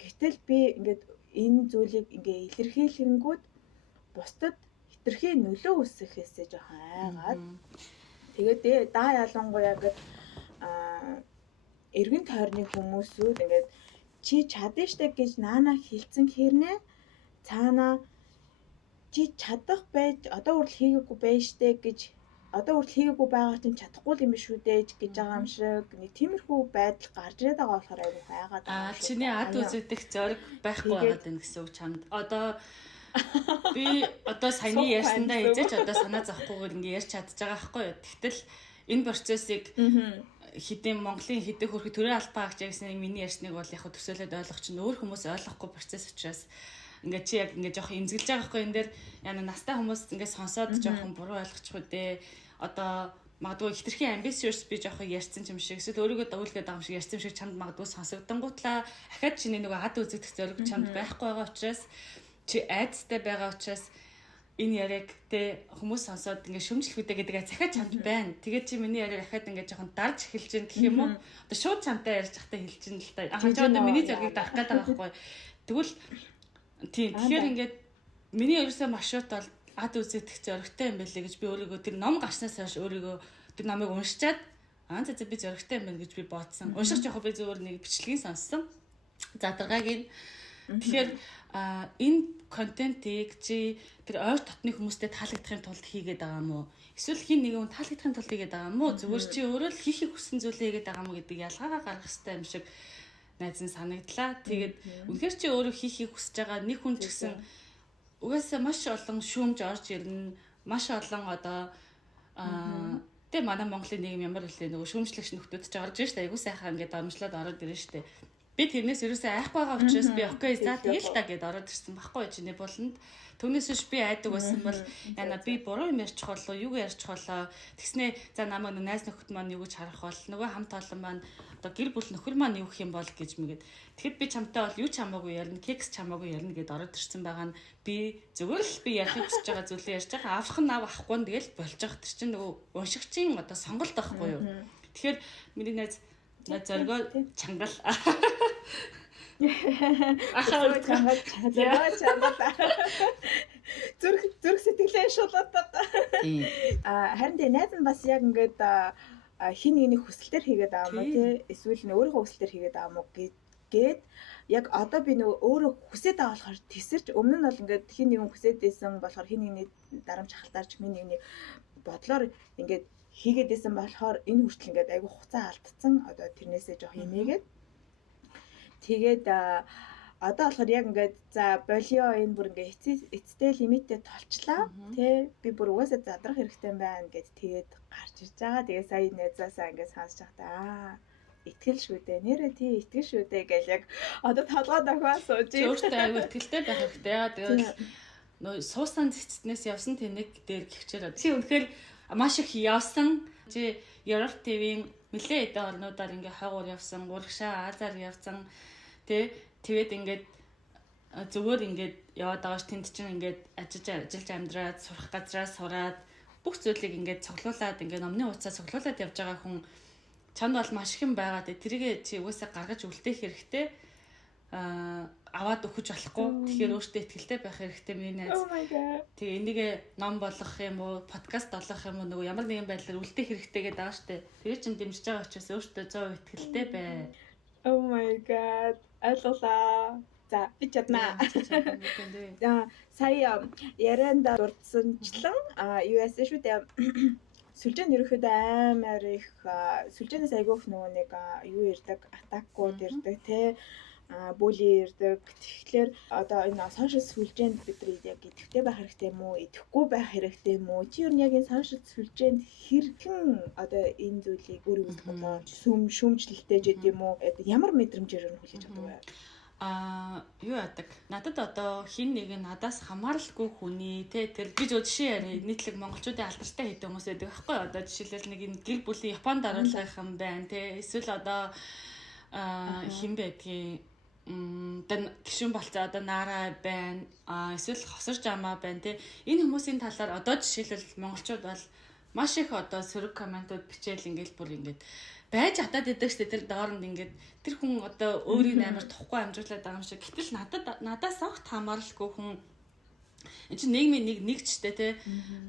Гэтэл би ингээд энэ зүйлийг ингээд илэрхийлэнгүүд бусдад хитрхи нөлөө үүсгэхээсээ жоохон айгаад. Тэгээд ялангуяа ингээд эргэн тойрны хүмүүсүүд ингээд чи чадна штэ гэж наана хэлсэн хэрнээ цаана чи чадах байж одоо хүртэл хийгээгүй байж штэ гэж одоо хүртэл хийгээгүй байгаа чинь чадахгүй юм биш үү дээ гэж байгаа юм шиг нэг тиймэрхүү байдал гарч ирээд байгаа болохоор айгүй хайгаад байгаа. Чиний ад үзэгдэх зориг байхгүй байгаад байна гэсэн үг чамд. Одоо би одоо саяны ярьсандаа эзэж одоо санаа зовхгүйгээр ингэ ярьж чадчих байгаа байхгүй юу. Тэгтэл энэ процессыг хэдийн Монголын хэдэн хөрхи төрийн албаа агч гэсэн миний ярьсныг бол яг төсөөлөд ойлгох чинь өөр хүмүүс ойлгохгүй процесс учраас ингээд чи яг ингээд жоох имзэглэж байгаа байхгүй энэ дээр яна настай хүмүүс ингээд сонсоод жоохон буруу ойлгочих үү дээ. Одоо магадгүй хитрхийн ambitious би жоох ярьсан юм шиг эсвэл өөрийгөө дагуулгээд байгаа юм шиг ярьсан шиг чамд магадгүй сонсогдонгуутлаа ахаад чиний нөгөө ад үзэгдэх зориг чамд байхгүй байгаа учраас чи айдастай байгаа учраас энэ яриаг те хүмүүс сонсоод ингээд шөмжлөхүүдээ гэдэг захиад чамд байна. Тэгээд чи миний яриаг ахаад ингээд жоохон дарж эхэлж гин гэх юм уу? Одоо шууд чамтай ярьж захтай хэлж гин л та. Хажууд одоо миний зоригийг дарах гээд байгаа байхгүй. Тэгвэл тийм тэгэхээр ингээд миний ерөөсөө маршрут бол ад үзэгдэх зоригтой юм байлээ гэж би өөрийгөө тэр ном гарснаас хойш өөрийгөө тэр номыг уншичаад за би зоригтой юм байна гэж би бодсон. Уншиж жоохон би зөвөр нэг бичлэгийг сонссон. Задаргаагийн тэгэхээр энэ контентийг чи тэр ойр дотны хүмүүстэй таалагдахын тулд хийгээд байгаа юм уу? Эсвэл хин нэгэн таалагдахын тулд хийгээд байгаа юм уу? Зүгээр чи өөрөө л хийхийг хүссэн зүйлээ хийгээд байгаа юм уу гэдэг ялгаагаа гаргах хэрэгтэй юм шиг найз нь санагдлаа. Тэгээд үнэхээр чи өөрөө хийхийг хүсэж байгаа нэг хүн ч гэсэн угаасаа маш олон шүүмж орж ирнэ. Маш олон одоо тэгээ манай Монголын нийгэм ямар хэлээ нөгөө шүүмжлэгч нөхдүүд ч орж ирж штэ. Айгуу сайхан ингээд амжлаад ороод ирнэ штэ. Би тэрнээс ерөөсөө айхгүй байгаа учраас би окей за тэгэл та гэд ороод ирсэн байхгүй чиний болонд. Түүнээс биш би айдаг байсан бол яна би буруу юм ярьчих болоо юу ярьчих болоо тэгснээ за намайг найз нөхөд маань юу гэж харах бол нөгөө хамт олон маань одоо гэр бүл нөхөр маань юу гэх юм бол гэж мэгээд тэгэхэд би чамтай бол юу ч хамаагүй ярина кекс ч хамаагүй ярина гэд ороод ирсэн байгаа нь би зүгээр л би ярих хүсэж байгаа зүйлээ ярьж байгаа авах нь авахгүй нь тэгэл болж байгаа тэр чинь нөгөө уншигчийн одоо сонголт байхгүй юу. Тэгэхээр миний найз зоргоо чангал ахаа чангал зүрх сэтгэлээ шулуудаг. Харин тэ найз нь бас яг ингээд хин нэгний хүсэлтээр хийгээд байгаа юм уу тий эсвэл өөрийнхөө хүсэлтээр хийгээд байгаа юм уу гээд яг одоо би нөгөө өөрөө хүсээд байгаа болохоор тесэрч өмнө нь бол ингээд хин нэгэн хүсээд байсан болохоор хин нэгний дарамт шахалтаарч хин нэгний бодлоор ингээд хийгээд байсан болохоор энэ хүртэл ингээд айгүй хугацаа алдсан одоо тэрнээсээ жоох хийнэгээд тэгээд одоо болохоор яг ингээд за болио энэ бүр ингээд эцтэй лимиттэй толчлаа тий би бүр угаасаа задрах хэрэгтэй байна гэд тэгээд гарч ирж байгаа. Тэгээ сая найзаасаа ингээд сонсож байхдаа итгэл шүү дээ. Нэрээ тий итгэл шүү дээ гэж яг одоо толгой дохио сууж юм. Өөртөө айгүй итгэлтэй байх хэрэгтэй. Тэгээд нөө суусан цэцнээс явсан тэнэг дээр гихчээр чи үнэхээр маш их явсан. Чи Европ ТV-ийн нэлээд эдэн орнуудаар ингээ хойгуур явсан, урагшаа Азаар явсан. Тэгээд ингээд зүгээр ингээд яваад байгаа ш тэнд чинь ингээд ажиллаж амьдраад сурах газраа сураад бүх зүйлийг ингээд цуглуулад ингээд номны хуцаа цуглуулад явж байгаа хүн чанд бол маш их юм байгаа. Тэрийг чи угаасаа гаргаж үлдээх хэрэгтэй. Аваад өгч болохгүй. Тэгэхээр өөртөө итгэлтэй байх хэрэгтэй миний найз. Тэгээ энийг ном болгох юм уу, подкаст болгох юм уу нөгөө ямар нэгэн байдлаар үлдээх хэрэгтэй гэдэг байгаа штэ. Тэр чинь дэмжиж байгаа учраас өөртөө 100% итгэлтэй бай. Oh my god. Ойлголаа. За би чаднаа. Сая ярианд дурдсанчлан US шүү дээ. Сүлжээ нь ерөөхдөө амар их сүлжээнээс айгүйх нөгөө нэг юу ирдэг, атакууд ирдэг те бүли ирдэг. Тэгэхээр одоо энэ соншил сүлжээнд бид нар яг идэвхтэй байх хэрэгтэй юм уу, идэхгүй байх хэрэгтэй юм уу? Чи юу яг энэ соншил сүлжээнд хэрхэн одоо энэ зүйлийг өөрөөс одоо шүүмжлэлтэй ч гэдэм үү? Ямар мэдрэмжээр нь хүлээж авдаг вэ? Юу яадаг. Надад одоо хин нэг нь надаас хамааралгүй хүний тэр би зөв жишээ яриа нийтлэг монголчуудын алдартай хэдэн хүмүүс байдаг байхгүй одоо жишээлбэл нэг энэ гэр бүлийн Японд оруулах юм байна те эсвэл одоо хин байдгийн гişүн болцоо одоо Нара байна эсвэл хосорж амаа байна те энэ хүмүүсийн талаар одоо жишээлбэл монголчууд бол маш их одоо сөрөг комментууд бичээл ингээл бүр ингээд байж хатаад идэг штэ тэр дооронд ингээд тэр хүн одоо өөрийн амар тухгүй амжуулаад байгаа юм шиг. Гэтэл надаас огт хамааралгүй хүн энэ чинь нийгмийн нэг чтэй те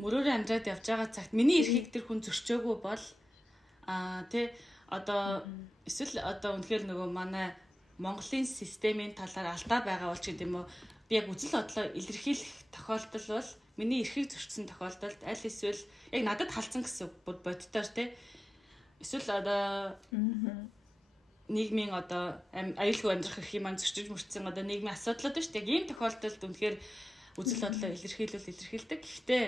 мөрөөрөө амжаад явж байгаа цагт миний эрхийг тэр хүн зөрчөөгүй бол те одоо эсвэл одоо үнэхээр нөгөө манай Монголын системийн талаар алдаа байгаа бол ч гэдэм үү би яг үзэл бодлоо илэрхийлэх тохиолдол бол миний эрхийг зөрчсөн тохиолдолд аль эсвэл яг надад халдсан гэсэн бүр боддоор те эсвэл одоо нийгмийн одоо аюулгүй амьдрах эрхийг маань зөрчиж мөрчсөн одоо нийгмийн асуудлууд байна шүү дээ. Ийм тохиолдолд үнэхээр үзэл бодлоо илэрхийлдэг. Гэхдээ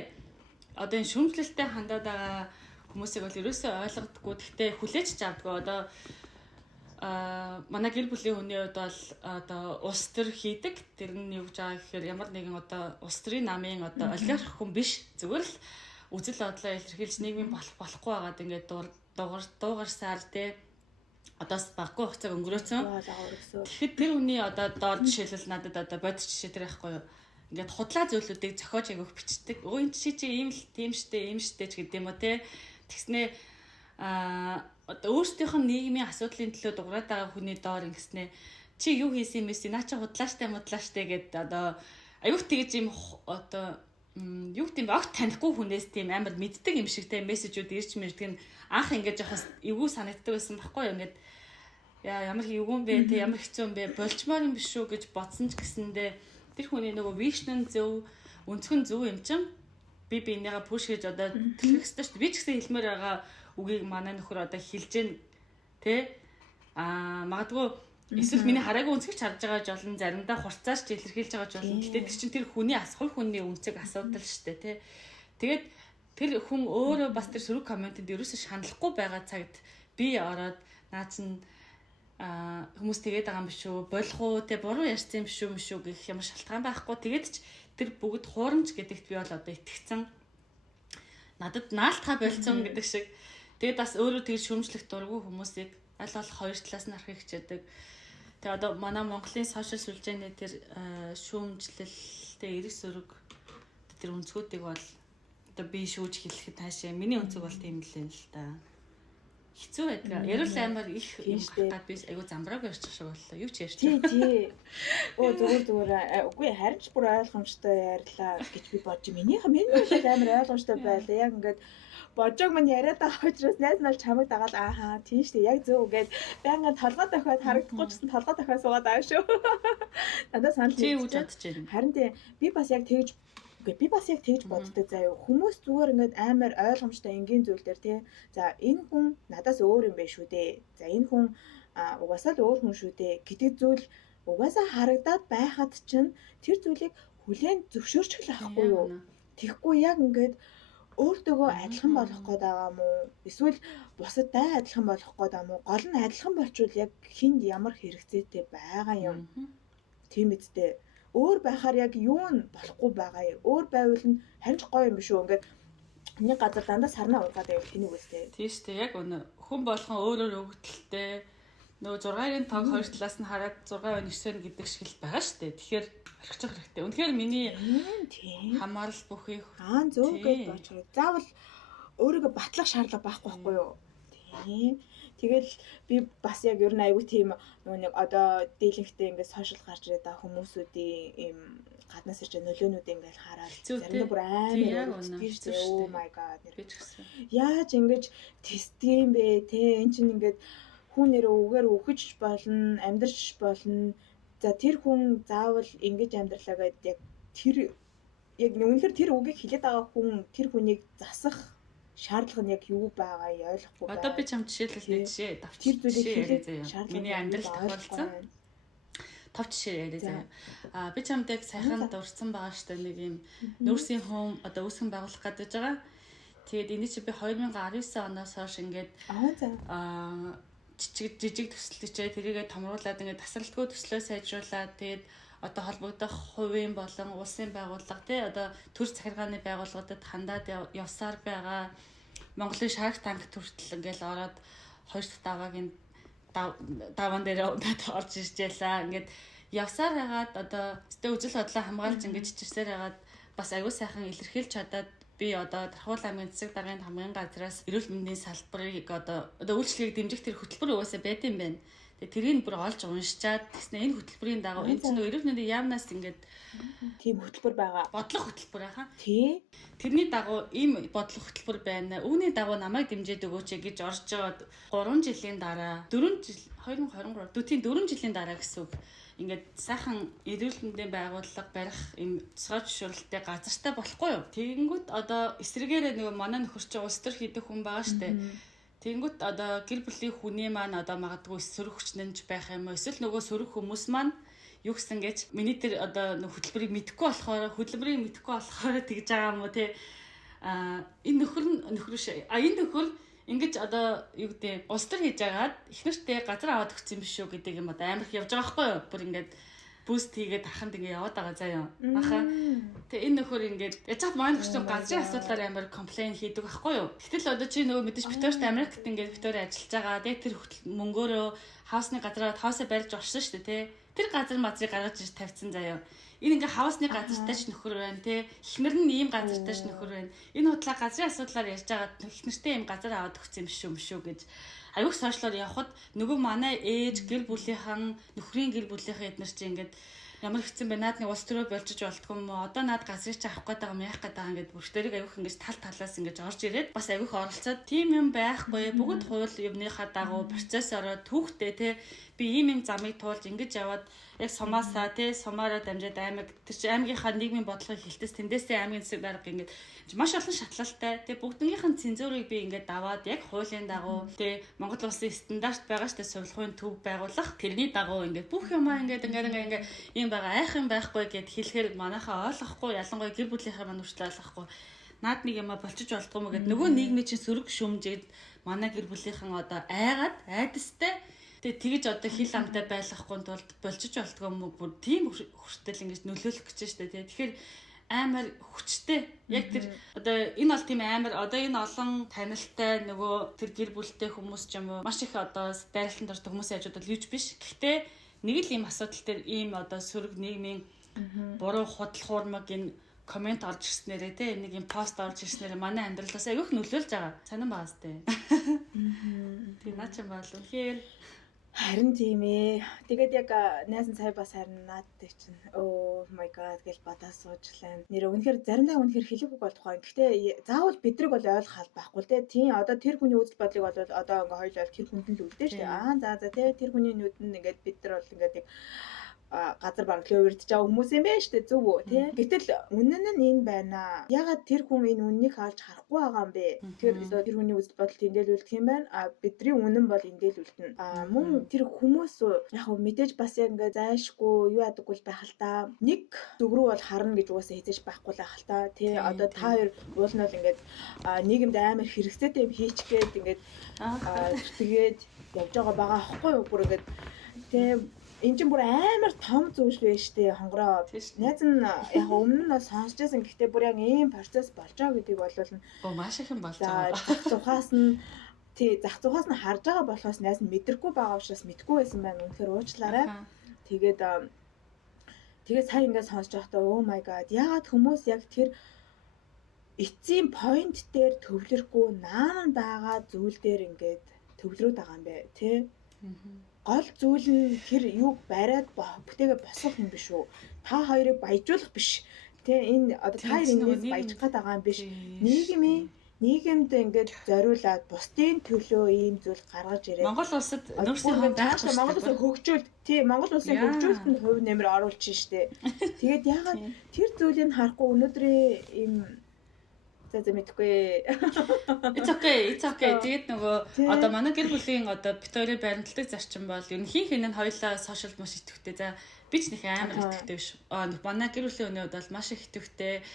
одоо энэ шүүмжлэлтэй хандаад байгаа хүмүүсийг бол ерөөсөө ойлгодоггүй. Гэхдээ хүлээж ч авдаггүй. Одоо манай гэр бүлийн хүний хувьд бол одоо улс төр хийдэг. Тэр нь юу гэж байгаа гэхээр ямар нэгэн одоо улс төрийн намын одоо олигарх хүн биш. Зүгээр л үзэл бодлоо илэрхийлж нийгмийн болохгүй байгаад ингээд дуугарсаар те одоос баггүй хугацааг өнгөрөөцөн. Тэгэхэд тэр хүний одоо доор жишээлбэл надад одоо бодис жишээ тэр байхгүй юу. Ингээд худлаа зүйлүүдийг зохиож агиох бичдэг. Өө энэ чи ийм л тийм штэ ч гэдэг юм уу те. Тэгснээ одоо өөрсдийнх нь нийгмийн асуудлын төлөө дуурайд байгаа хүний доор ингэснэ чи юу хийсэн юм бэ? Наа чи худлааштай гэд одоо аюух тэгж юм одоо юу гэдэм бэ огт танихгүй хүнээс тийм амар мэддэг юм шигтэй мессежүүд ирж мэрдэг нь анх ингэж яхаас эвгүй санагддаг байсан байхгүй юу ингээд ямар эвгүй юм бэ те ямар хэцүү юм бэ болчмоор юм биш үү гэж бодсон ч гэсэндээ тэр хүний нөгөө вишн зөв өнцгөн зөв юм чин би энийгээ пуш хийж одоо төлөх ёстой шүү дээ би ч гэсэн хэлмээр байгаа үгийг манай нөхөр одоо хэлж гэн те магадгүй эсвэл миний хараагүй үнцгийч харж байгаа ч олон заримдаа хурцааш ч илэрхийлж байгаа ч олон. Гэхдээ тэр чинь тэр хүний асхал хүний үнцэг асуудал шүү дээ тий. Тэгээд тэр хүн өөрөө бас тэр сөрөг комментэд ерөөсөө шаналхгүй байгаа цагт би ороод наа чин хүмүүс тэгээд байгаа юм биш үү? Болох уу? Тэ буруу ярьсан юм шүү гэх ямар шалтгаан байхгүй. Тэгээд ч тэр бүгд хуурамч гэдэгт би бол одоо итгэцэн. Надад наалтхаа болцсон гэдэг шиг. Тэгээд бас өөрөө тэр шүүмжлэх дургүй хүмүүсийг аль болох хоёр талаас нь харахыг хичээдэг. Тэгээ одоо манай Монголын сошиал сүлжээний тэр шүүмжлэлтэй эрэг сөрөг тэр өнцгүүдийг бол одоо би шүүж хэлэхэд таашаа миний өнцөг бол тийм л л та. Хэцүү байдаг. Ярил амар их юм гад би айгу замбрааг ярьчих шиг боллоо. Юу ч ярьчих. Тий. Оо зүгээр үгүй харин ч бүр ойлгомжтой ярьлаа гэж би бодож миний бол амар ойлгомжтой байлаа. Яг ингээд божог мань яриад байгаа учраас найз нар чамайг дагаад ааха тийм шүү дээ яг зөв гээд байнгын толгой дохиод харагдахгүй ч гэсэн толгой дохиод суугаад байгаа шүү. Надад санал тийм үж бодож байна. Харин тийм би бас яг тэгж боддог заяа. Хүмүүс зүгээр ингээд амар ойлгомжтой энгийн зүйл дээр тий. За энэ хүн надаас өөр юм байна шүү дээ. За энэ хүн угаасаа л өөр хүн шүү дээ гэдэг зүйл угаасаа харагдаад байхад чинь тэр зүйлийг хүлээн зөвшөөрч эхлэхгүй юу? Тэгэхгүй яг ингээд өөртөөгөө адилхан болох гээд байгаа юм уу? Эсвэл бусадтай адилхан болох гээд байгаа юм уу? Гол нь адилхан болчвол яг хинд ямар хэрэгцээтэй байгаа юм. Тийм үстэй. Өөр байхаар яг юу нь болохгүй байгаа юм. Өөр байвал нь харин ч гоё юм биш үү? Ингээд нэг газар дандаа сарнаа ургаад байвал тэнийг үстэй. Тийм шүү дээ. Яг өнө хүн болгон өөрөөр өгдөлтэй. Нөгөө 6-ын тог хоёр талаас нь хараад 6 9 гэдэг шиг л байгаа шүү дээ. Тэгэхээр орхичих хэрэгтэй. Үнэхээр миний хамаарал бүхий зөв гэж бодож байгаа. Заавал өөрийгөө батлах шаардлага байхгүй юу? Тийм. Тэгэл би бас яг ер нь аягүй тийм нэг одоо дийлэнхтэй ингээд сошиал гарч ирээд байгаа хүмүүсүүдийн ийм гаднаас ирж нөлөөнүүд ингээд хараад заримдаа бүр амар тийм oh my god би ч гэсэн. Яаж ингэж тестгийм бэ те эн чинь ингээд хүн нэрээ үгээр өгөж болно, амьдрч болно. За тэр хүн заавал ингэж амьдралаа гэдэг яг тэр яг үнэхээр тэр үгийг хэлээд байгаа хүн тэр хүнийг засах шаардлага нь яг юу байгаа ойлгохгүй байна. Одоо би чам жишээлбэл нэг жишээ давч хэлээд заяа. Миний амьдрал тохиолдсон. Тав жишээ яриа заяа. Би чамд яг сайхан дурдсан байгаа штэ нэг юм нүүрсийн хом одоо үүсгэн байгуулах гэдэг байгаа. Тэгээд энэ чи би 2019 оноос хойш ингээд жижиг төсөлтөчөө тэрийгэ томруулаад ингээд тасралтгүй төслөө сайжруулаад тэгээд одоо холбогдох хувийн болон улсын байгууллага тий одоо төр захиргааны байгууллагуудад хандаад явсаар байгаа Монголын Shark Tank хүртэл ингээл ороод 2 дахь даваагийн даван дээр орж ирж ялаа ингээд явсаар хагаад одоо өстө үжил бодлоо хамгаалж ингээд чичирсээр хагаад бас аягүй сайхан илэрхийлж чадаад би одоо Тархуул аймгийн засаг даргын хамгийн газраас эрүүл мэндийн салбарыг одоо үйлчлэгийг дэмжих тэр хөтөлбөр угаасаа байд юм байна. Тэгээ тэрийг бүр олж уншичаад тэгснэ энэ хөтөлбөрийн дагуу энэ чинь эрүүл мэндийн яамнаас ингээд тийм хөтөлбөр байгаа. Бодлого хөтөлбөр ахаа. Тий. Тэрний дагуу ийм бодлого хөтөлбөр байна. Үүний дагуу намайг дэмжиж өгөөч гэж орж жоод 3 жилийн дараа 4 жил 2023 дүүтийн 4 жилийн дараа гэсэн үг. Ингээд сайхан эрүүл мэндийн байгууллага барих юм цогц шүрэлттэй газартай болохгүй юу? Тэгэнгүүт одоо эсрэгээр нөгөө манай нөхөрч улс төр хийдэг хүн байгаа штэ. Тэгэнгүүт одоо гэр бүлийн хүний маань одоо магадгүй сөрөг хүчнэнж байх юм уу? Эсвэл нөгөө сөрөг хүмүүс маань юу гэсэн гэж миний тэр одоо хөтөлбөрийг мэдэхгүй болохоор тэгж байгаа юм уу те? Энэ нөхөр ингэж одоо юу гэдэг улс төр хийж агаад ихнэртэй газар аваад өгсөн юм биш үү гэдэг юм одоо амар их явж байгаа байхгүй юу? Бүр ингээд буст хийгээд таханд ингээд яваад байгаа заяа. Ахаа. Тэгээ энэ нөхөр ингээд яжгаад маань нөхөрсөн газрын асуудлаар амар комплейн хийдэг байхгүй юу? Гэтэл одоо чи нөгөө мэдээж Викторт Америкт ингээд Виктори ажиллаж байгаа. Тэгээ тэр мөнгөөрөө хаусны газараа хаусаа барьж орсон шүү дээ те. Тэр газар мазрыг гаргаж ирж тавьсан заяа. Энэ ингээ хавсны газартай ч нөхөр байна те. Эхнэр нь ийм газартай ч нөхөр байна. Энэ худлаа газрын асуудлаар ярьж байгаа эхнэртэй ийм газар аваад өгсөн юм шүү гэж аюух сошиалор явхад нөгөө манай ээж гэр бүлийнхэн нөхрийн гэр бүлийнхэн эднэр чи ингээд ямар хэцэн бэ наад нэг улс төрөө болчих болтгүй юм уу одоо наад газрыг чи авах гээд байгаа юм яах гээд байгаа ингээд бүртэрийг аюух ингэж тал талаас ингэж орж ирээд бас аюух оролцоод тийм юм байхгүй бүгд хууль юмныхаа дагуу процессороо түүхтэй те би ийм замыг туулж ингэж яваад яг сумаасаа те сумаараа дамжаад аймаг тэр чи аймгийнхаа нийгмийн бодлогыг хэлтээс тэндээсээ аймгийн засаг дарга ингэж маш олон шатлалтай те бүгднийхэн цензурыг би ингээд даваад яг хуулийн дагуу те Монгол улсын стандарт байгаа штэ сургуулийн төв байгуулах тэрний дагуу ингээд бүх юмаа ингээд ийм байгаа айх юм байхгүй гэд хэлэхээр манайхаа ойлгохгүй ялангуяа гэр бүлийнхээ маань хүртэл ойлгохгүй наад нэг юмаа болчих болтгоо мө гэд нөгөө нийгмийн чинь сөрөг шүмжээд манай гэр бүлийнхэн одоо айгаад айдастай Тэгээ тэгж одоо хил амтай байлгахгүй тулд болчих болтгоо мөг бүр тийм хүртэл ингэж нөлөөлөх гэж штэ тий. Тэгэхээр амар хүчтэй. Яг тэр одоо энэ бол тийм амар одоо энэ олон танилтай нөгөө тэр гэр бүлтэй хүмүүс ч юм уу маш их одоо дайралтанд ордог хүмүүсийн хажууд бол юуч биш. Гэхдээ нэг л ийм асуудал дээр ийм одоо сөрөг нийгмийн буруу худал хуурмаг энэ комент орж ирснээрээ тий нэг юм пост орж ирснээрээ манай амьдралаас айгүйх нөлөөлж байгаа. Санан байгаас тий. Тэгээ наа чи бол үнэхээр харин тийм ээ. Тэгээд яг найзан сая бас харин наадтай чинь oh my god гэж бодож суучлаа. Нэр үнэхээр заримдаа үнэхээр хэлэхгүй бол тухайн. Гэхдээ заавал бидрэг бол ойлгох байхгүй л дээ. Тийм одоо тэр хүний үзэл бодлыг бол одоо ингээ хоёул тэр хүнд л үлдээ шүү дээ. За тий тэр хүний нүд нь ингээд бид нар бол ингээд яг газар баргалаа өрдөж байгаа хүмүүс юм байна шүү дээ. Зөв үү тий. Гэтэл үнэн нь энэ байна. Ягаад тэр хүн энэ үннийг хаалж харахгүй байгаа юм бэ? Тэгэхээр тэр хүний үзэл бодол тэмдэглүүлдэг юм байна. Бидний үнэн бол эндээлүүлдэг. Мөн тэр хүмүүс яг мэдээж бас яг ингээ зайлшгүй юу ядаггүй байх л та. Нэг зүг рүү бол харна гэж угаасаа хизэж байхгүй л байх л та. Тий одоо та хоёр уул нь бол ингээд нийгэмд амар хэрэгцээтэй юм хийчгээд ингээд тэгээд явж байгаа аахгүй юу? Бүр ингээд тий энэ чинь бүр амар том зүйл байна шүү дээ хонгороо. Найз нь яг өмнө нь сонсч байсан. Гэхдээ бүр яг ийм процесс болж байгаа гэдгийг бол маш их юм болж байгаа. Зах зугаас нь харж байгаа болохоос найз нь мэдэргүй байгаа учраас мэдгүй байсан байна. Үнэхээр уучлаарай. Тэгээд сая ингээд сонсож байхдаа oh my god яагаад хүмүүс яг тэр эцсийн point дээр төвлөрөхгүй наан байгаа зүйл дээр ингээд төвлөрөөд байгаа юм бэ тий? Гол зүйл нь тэр юг бариад бүтээгээ босгох юм биш үү? Та хоёрыг баяжуулах биш. Тэ энэ одоо та хоёрын нэг баяжих гээд байгаа юм биш. Нийгэмд ингээд зориулаад бусдын төлөө ийм зүйл гаргаж ирээд Монгол улсад нөөцийн дааш Монгол улсыг хөгжүүл тий Монгол улсын хөгжүүлэлтэнд хувь нэмэр оруулж штэ. Тэгээд ягаад тэр зүйлийг харахгүй өнөөдрийн ийм за мэдгүй. It's okay. Тэгээд нөгөө одоо манай гэр бүлийн одоо битүүрийн баримтлагдаг зарчим бол ер нь хин нь хоёлаа сошиал маш идэвхтэй. За би ч нэг амар идэвхтэй биш. Манай гэр бүлийн өнөөд бол маш их идэвхтэй.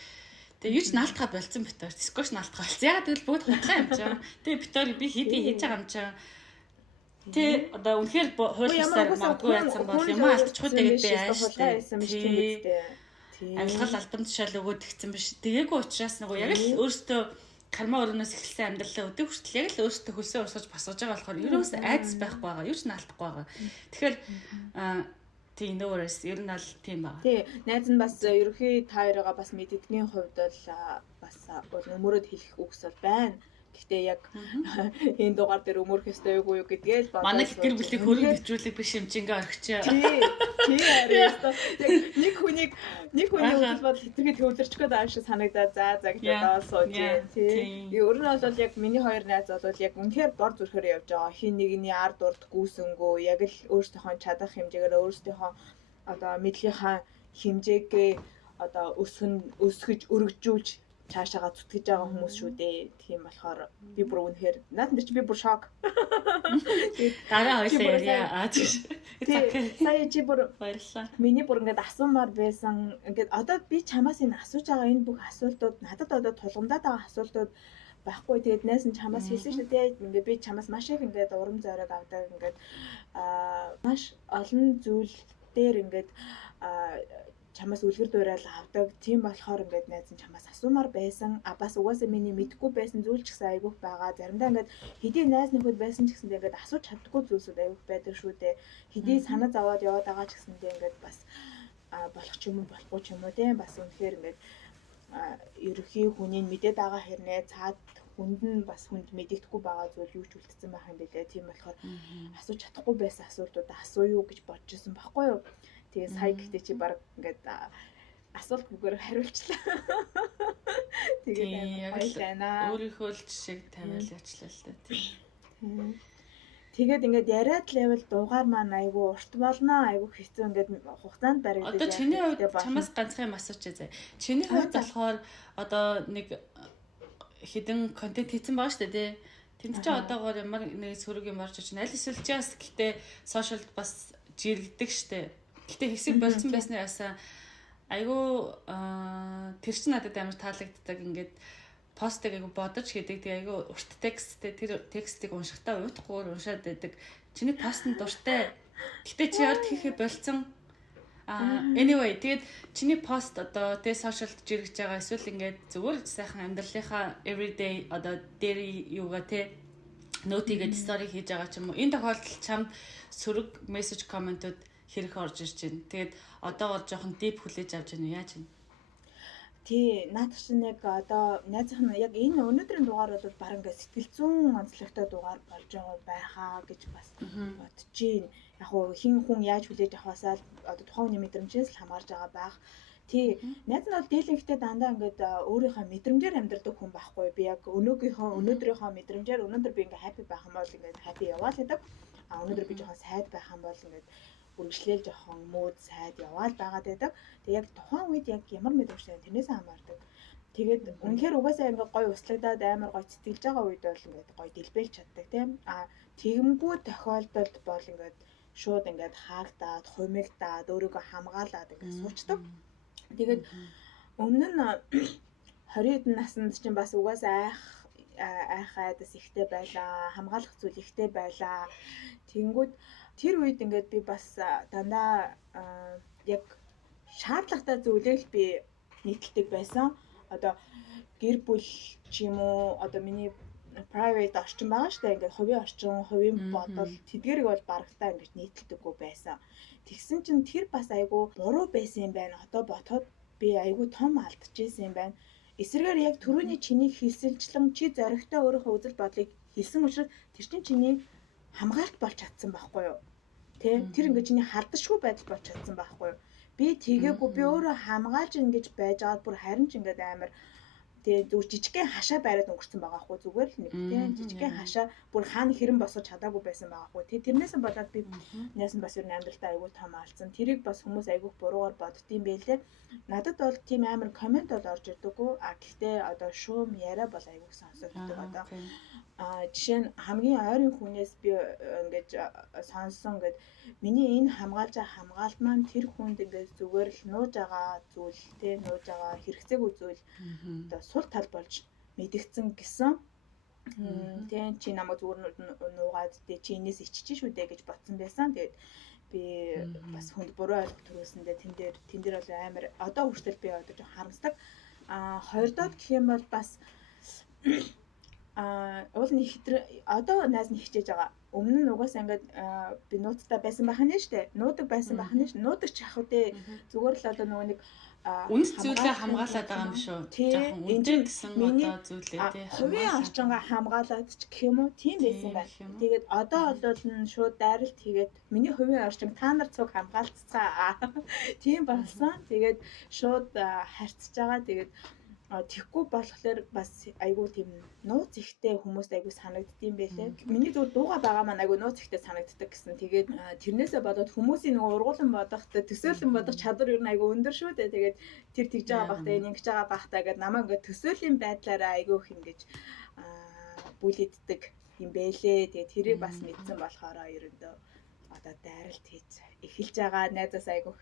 Тэгээ юу ч наалтгаа болцсон битүүр. Дискош наалтгаа болцсон. Ягаад гэвэл бүгд худлаа юм чам. Тэгээ битүүр би хийдий хийж байгаа юм чам. Тэ одоо үнэхээр хуулиасаар магадгүй яатсан бол юм алдчихгүй тэгээд би ааштай. Амьлгал албан тушаал өгөөд гисэн биш. Тэгээгүй учраас нөгөө яг л өөртөө карма өрнөөс эхэлсэн амьдралаа өдөг хүртэл яг л өөртөө хөлсөө урсгаж босгож байгаа болохоор ерөөс айдас байхгүй байгаа. Юу ч наалтахгүй байгаа. Тэгэхээр тийм нөөрэс ер нь аль тийм байгаа. Тий, найз нь бас ерөнхий та хоёроо бас мэддэгний хувьд бол бас өмөрөд хэлэх үгс бол байна. Гэхдээ яг энэ дугаар дээр өмөрөх ёстой юу гэдгээ л бодож манай гэр бүлийн хөрөнгө битрүүлэг биш юм чи ингээ орхичээ. Тий яг нэг хүний үзэл бодол хэтэрхий төвлөрч гээд ааш санагдаад за гэдэг сууж тий. Өөр нь бол яг миний хоёр найз бол яг үнэхээр бор зүрхээр явж байгаа. Хин нэгний ард урд гүйсэнгөө яг л өөрсдийнхөө чадах хэмжээгээр өөрсдийнхөө одоо мэдлийнхаа хэмжээгээ одоо өсгөж өргөжүүлж цаашаага зүтгэж байгаа хүмүүс шүү дээ. Тийм болохоор би бүр үнэхээр наадмар чи би бүр шок. Дараа хоёлаа ярья. Сая чи бүр баярлалаа. Миний бүр ингээд асуумаар байсан. Ингээд одоо би чамаас энэ асууж байгаа энэ бүх асуултууд надад одоо тулгамдаад байгаа асуултууд байхгүй. Тэгээд найс нь чамаас хэлсэн шүү дээ. Ингээд би чамаас маш их ингээд урам зориг авдаг. Ингээд маш олон зүйл дээр ингээд чамаас үлгэр дуурайл авдаг. Тийм болохоор ингээд найз нь чамаас асуумаар байсан. Бас угаасаа миний мэдгүй байсан зүйл ч гэсэн айгүйх байгаа. Заримдаа ингээд хэдий найз нөхөд байсан ч гэсэн ингээд асууж чаддаггүй зүйлсүүд айгүйх байдаг шүү дээ. Хэдий санаа зовоод яваад байгаа ч гэсэндээ ингээд бас болох ч юм уу болохгүй ч юм уу тийм бас үнэхээр ингээд ерөхийн хүний мэдээд байгаа хэрнээ цаад хүнд нь бас хүнд мэдэгдэхгүй байгаа зүйл юу ч үлдсэн байх юм билээ. Тийм болохоор асууж чадахгүй байсан асуултуудаа асууя юу гэж бодож ирсэн байхгүй юу? Тэгээ сая гэхдээ чи баг ингээд асуулт бүгээр хариулчлаа. Тэгээд баярлалаа. Өөрийнхөө л жишээг тавиал яачлаа л та тийм. Тэгээд ингээд яриад левел дугаар маань айгүй урт болно. Айгүй хэцүү ингээд хугацаанд баригдаж. Одоо чиний хувьд чамаас ганцхан юм асууч зэ. Чиний хувьд болохоор одоо нэг хідэн контент хийсэн байгаа шүү дээ тий. Тэнд чи одоогоор ямар нэг сөрөг юм орж ич. Аль эсвэл чи бас гэхдээ сошиалд бас жиргдэг шүү дээ. Гэтэ хэсэг болсон байснаасаа айгүй тэр чинь надад амар таалагддаг ингээд постыг айгүй бодож хийдэг. Тэгээ айгүй урт тексттэй тэр текстийг уншихтаа уйтахгүй уншаад байдаг. Чиний пост нь дуртай. Гэтэ чи ард хийхэ болцсон. Anyway, тэгээд чиний пост одоо тэ сошиалд жиргэж байгаа эсвэл ингээд зүгээр сайхан амьдралынхаа everyday одоо дээр юугаа тэ нотигээд стори хийж байгаа ч юм уу. Энэ тохиолдолд чамд сөрөг мессеж комментууд хэрэг орж ирж байна. Тэгээд одоо бол жоохон deep хүлээж авч байна уу яаж вэ? Тий, наадах чинь яг одоо найзах нь яг энэ өнөөдрийн дугаар бол баг ингээд сэтгэл зүйн онцлогтой дугаар болж байгаа байхаа гэж бас бодож байна. Яг хуу хин хүн яаж хүлээж авахаасаа одоо тухайн хүний мэдрэмжээс л хамаарж байгаа байх. Тий, найз нь бол дийлэнхтэй дандаа ингээд өөрийнхөө мэдрэмжээр амьдардаг хүн байхгүй. Би яг өнөөдрийнхөө мэдрэмжээр өнөөдөр би ингээд happy байх юм бол ингээд happy яваал гэдэг. Өнөөдөр би жоохон сайд байх юм бол ингээд үргэлжлээл жоохон мод сайд яваал байгаад байдаг. Тэг яг тухайн үед яг ямар мэдрэмжтэй тэрнээс хамаардаг. Тэгээд үнэхээр угаасаа ингээ гой услагдаад амар гой цэцгэлж байгаа үед бол ингээ гой дэлбэлж чаддаг тийм. Тэгэмгүй тохиолдолд бол ингээ шууд ингээ хаагдаад, хумигдаад, өөрийгөө хамгаалаад ингээ суучдаг. Тэгээд өмнө нь 20 эдэн наснд чинь бас угаасаа айх айдас ихтэй байлаа, хамгаалах зүйл ихтэй байлаа. Тэнгүүд тэр үед ингээд би бас дандаа яг шаардлагатай зүйлээ л би нийтэлдэг байсан. Одоо гэр бүл ч юм уу, одоо миний private орчин байгаа шүү дээ. Ингээд хувийн орчин, хувийн бодол тэдгэрийг бол барагтаа ингээд нийтэлдэггүй байсан. Тэгсэн чинь тэр бас айгүй буруу байсан юм байна. Одоо бодоход би айгүй том алдчихсан юм байна. Эсвэргээр яг түрүүний чиний хэлсэлжлэн чи зоригтой өөрийнхөө үзэл бодлыг хэлсэн учраас тэр чинь чиний хамгаалт болж чадсан байхгүй юу? Тэ? Тэр ингээд чиний халдашгүй байдал болж чадсан байхгүй юу? Би тэгээгүй би өөрөө хамгаалж ингэж байж аваад бүр харин ч ингээд амар тэгээ зүгээр жижигхэн хашаа байраад өнгөрцөн байгаа хгүй зүгээр л нэг тийм жижигхэн хашаа бүр хаана хэрэн босгож чадаагүй байсан байгаа хгүй тий тэрнээс болоод би яасан бас ер нь амьдралдаа айгүй том алдсан тэрийг бас хүмүүс айгүй буруугаар боддtiin байлээ надад бол тийм амар комент бол орж ирдэггүй гэхдээ одоо шуум яриа бол айгүй сонсогддог одоо жишээ нь хамгийн ойрын хүнээс би ингэж сонссон ингээд миний энэ хамгаалж байгаа хамгаалт маань тэр хүнд ингээд зүгээр л нууж байгаа зүйл те нууж байгаа хэрэгцээгүй зүйл одоо сул тал болж мэдгдсэн гэсэн тийм чи намайг зүгээр нуугаад те чи энэс иччих шүү дээ гэж бодсон байсан. Тэгээд би бас хүнд буруу ойлголт төрүүлсэндээ тэн дээр бол амар одоо хүртэл би одоо жоо харамсдаг. Хоёрдоод гэх юм бол бас уул нь хитрэ одоо найз нь хичээж байгаа. Өмнө нь угаасаа ингээд би нуудтай байсан байх нь штэ. Нуудаг байсан байх нь ш. Нуудаг ч ах үдэ зүгээр л одоо нөгөө нэг үнс зүйлээ хамгаалаад байгаа юм шүү. Жохон үнэн гэсэн одоо зүйлээ тий. Хувийн орчингаа хамгаалаад ч гэх юм уу тийм байсан байна. Тэгээд одоо бол шууд дайралт хийгээд миний хувийн орчин та нар цуг хамгаалцгаа. Тийм болсон. Тэгээд шууд харьцаж байгаа. Тэгээд тэггүй болохоор бас айгүй тийм нууц ихтэй хүмүүст айгүй санагддсан байлээ. Миний зөв дууга байгаа маань айгүй нууц ихтэй санагддаг гэсэн. Тэгээд тэрнээсээ бодоод хүмүүсийн нөгөө ургуулсан бодох, төсөөлөн бодох чадвар ер нь айгүй өндөр шүү дээ. Тэгээд тэр тэгж байгаа бахтай, ингэж байгаа бахтай гэдэг намайг ингээд төсөөлийн байдлаараа айгүй их ингэж бүлэддэг юм байлээ. Тэгээд тэрийг бас мэдсэн болохоор ерөөдөө одоо дайралт хийж эхэлж байгаа найзаас айгүй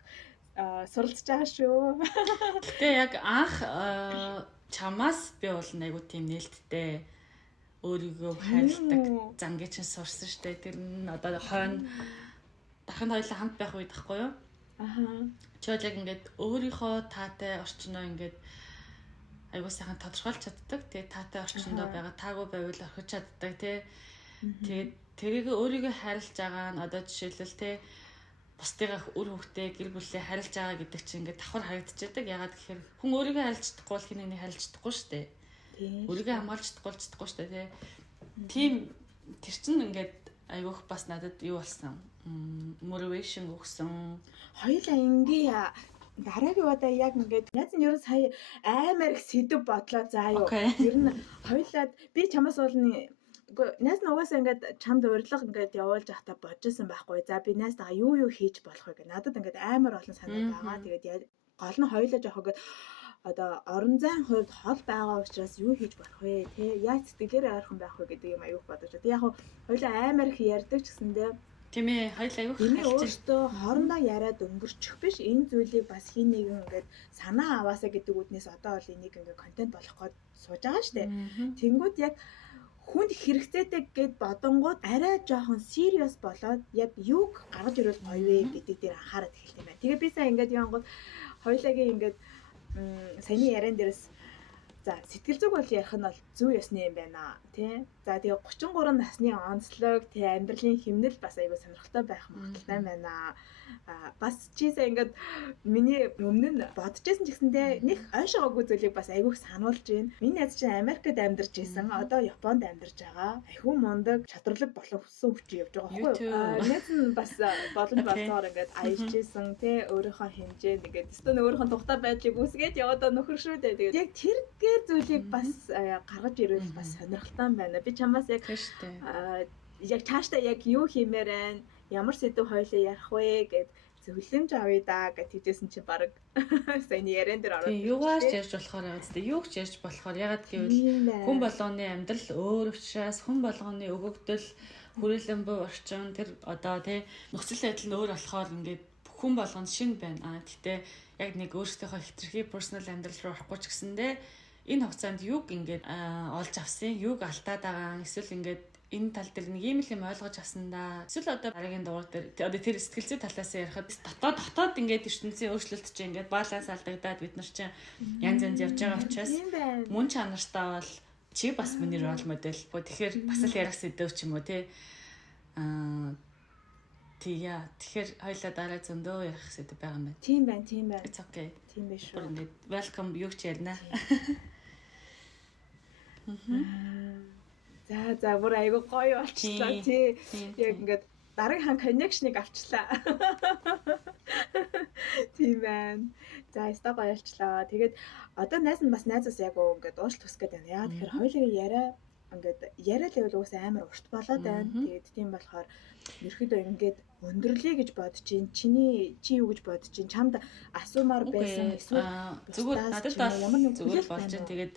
суралцж байгаа шүү. Гэтэ яг анх чамаас би бол айгу тийм нээлттэй өөрийгөө хайрладаг зангийн чинь сурсан штэ. Тэр нь одоо хойно дахин хоёулаа хамт байх үед тахгүй юу? Чи яг ингээд өөрийнхөө таатай орчноо ингээд айгу сайхан тодорхойлж чаддаг. Тэгээ таатай орчиндөө байгаа таагүй байвал орхиж чаддаг тий. Тэгээд тэрийг өөрийгөө хайрлаж байгаа нь одоо жишээлбэл тий бусдыгаа үр хөвгтэй гэр бүлээ харилж байгаа гэдэг чинь ингээд давхар харагдчихдаг. Ягаад гэхээр хүн өөрийгөө харилж чадахгүй бол хинэнийг харилж чадахгүй шүү дээ. Өөрийгөө хамгаалж чадахгүй шүү дээ. Тийм тэр чинь ингээд айгүйх бас надад юу болсон? Motivation өгсөн. Хоёулаа ингээ дараагийн удаа яг ингээд найз нь ерөн сая амар их сэдв бодлоо заа юу. Ер нь хоёулаа би чамаас болно найз нь угаасаа ингээд чамд урилга ингээд явуулж байхдаа бодчихсон байхгүй. За би найзтайгаа юу хийж болох вэ гэх. Надад ингээд амар олон санаа байгаа. Тэгээд гол нь хоёулаа жоох ингээд одоо орон зайн хувьд хол байгаа учраас юу хийж болох вэ? Тэ яаж сэтгэлээрээ ойрхон байх вэ гэдэг юм аюух бодож. Тэг яг хоёулаа амар их ярьдаг ч гэсэндээ тийм ээ хоёулаа аюух хэлж өөртөө хоорондоо яриад өнгөрчих биш. Энэ зүйлийг бас хин нэгэн ингээд санаа аваасаа гэдэг үднээс одоо бол энийг ингээд контент болох гээд сууж байгаа штэ. Тэнгүүд яг хүнд хэрэгцээтэй гэд бодонгууд арай жоохон serious болоод яг юг гаргаж ирвэл гоё вэ гэдэг дээр анхаарал эхэлт юм байна. Тэгээ би сайн ингээд яангууд хоёулагийн ингээд саяны яриан дээрээс за сэтгэл зүг бол ярих нь бол зөв ёсны юм байна тий. За тэгээ 33 насны онцлог тий амьдралын хэмнэл бас айгүй сонирхолтой байх магадaltaй байна. Бас чийсээ ингээд миний өмнө нь бодож байсан ч гэсэндээ нэг ойшоогоогүй зүйлийг бас айгүйх сануулж байна. Миний найз чинь Америкт амьдарч исэн. Одоо Японд амьдарч байгаа. Айгүй мундаг, чадварлаг болон хүссэн хүчтэй явж байгаа байхгүй юу? Найз нь бас боломж болсоор ингээд аялж исэн тий өөрийнхөө хэмжээнд ингээд өстөө өөрийнхөө тухтай байдлыг үсгээд яваад нөхөр шүү дээ. Тэгээд яг тэргээр зүйлийг бас гаргаж ирвэл бас сонирхолтой байна. Би чамаас яг яг цаашдаа яг юу хиймээр байна? Ямар сэдв хоёлоо ярих вэ гэд зөвлөмж авъя да гэж хэлжсэн чи баг саяны яриан дээр ороод юугаарч ярьж болохоор үстэй юугч ярьж болохоор ягаад гэвэл хүн болгоны амьдрал өөр учраас хүн болгоны өгөгдөл хүрээлэн буй орчин тэр одоо тий нөхцөл байдал нь өөр болохоор ингээд хүн болгонд шинэ байна. Гэхдээ яг нэг өөрсдийнхөө хитрхи персонал амьдрал руу орохгүй ч гэсэндээ энэ хугацаанд юг ингээд олж авсан, юг алдаад байгаа, эсвэл ингээд энэ тал дээр нэг юм л юм ойлгож авсан да. Эсвэл одоо дараагийн дугаар дээр одоо тэр сэтгэл зүй талаас ярихад дотоод ингээд ертөнцийн өөрчлөлт чинь ингээд баланс алдагдаад бид нар чинь янз янз явж байгаа учраас мөн чанартай бол чи бас миний рол модель. Тэгэхээр бас л ярих сэдв ч юм уу тий. Тэгэхээр хоёлаа дараа зөндөө ярих сэдв байгаа юм байна. Тийм байна. It's okay. Тийм биш шүү. Welcome юу ч ярина. За бүр айгу гоё болчихлоо тий. Яг ингээд дараагийн connection-ыг авчлаа. Тийм байна. За яста гоё болчлоо. Тэгээд одоо найз нь бас найзаас яг ингээд уушлах хүсэж байна. Яа тэгэхээр хоёулын яриа левел уусаа амар урт болоод байна. Тэгээд тийм болохоор ерөөдөө ингээд өндөрлөе гэж бодож чинь чи юу гэж бодож чинь чамд асуумаар байсан эсвэл зүгээр надад бол ямар нэг зүгээр болж байна. Тэгээд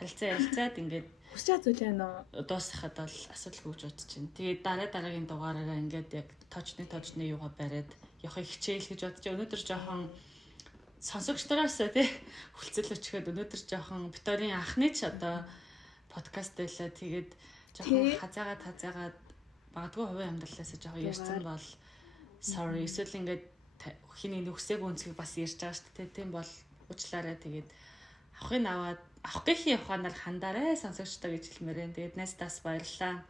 харилцаад ингээд хүсэж зүйл байна уу? Дуусахад бол асуудалгүй гэж бодож байна. Тэгээд дараагийн дугаараараа ингээд яг точны юугаа бариад явахыг хичээл гэж бодож байна. Өнөөдөр жоохон сонсогчдоос тий хүлцэл өчгөөд өнөөдөр жоохон Викторийн анхны ч одоо подкаст байлаа. Тэгээд жоохон хазаагаад магадгүй хувийн амьдралаас жоохон ярьсан бол sorry. Эсвэл ингээд хиний нүгсээг үнцгийг бас ярьж байгаа шүү дээ. Тийм бол уучлаарай. Тэгээд авах гэхийн ухаанаар хандаарай сонсогчтой гэж хэлмээр байна. Тэгээд найстаас баярлалаа.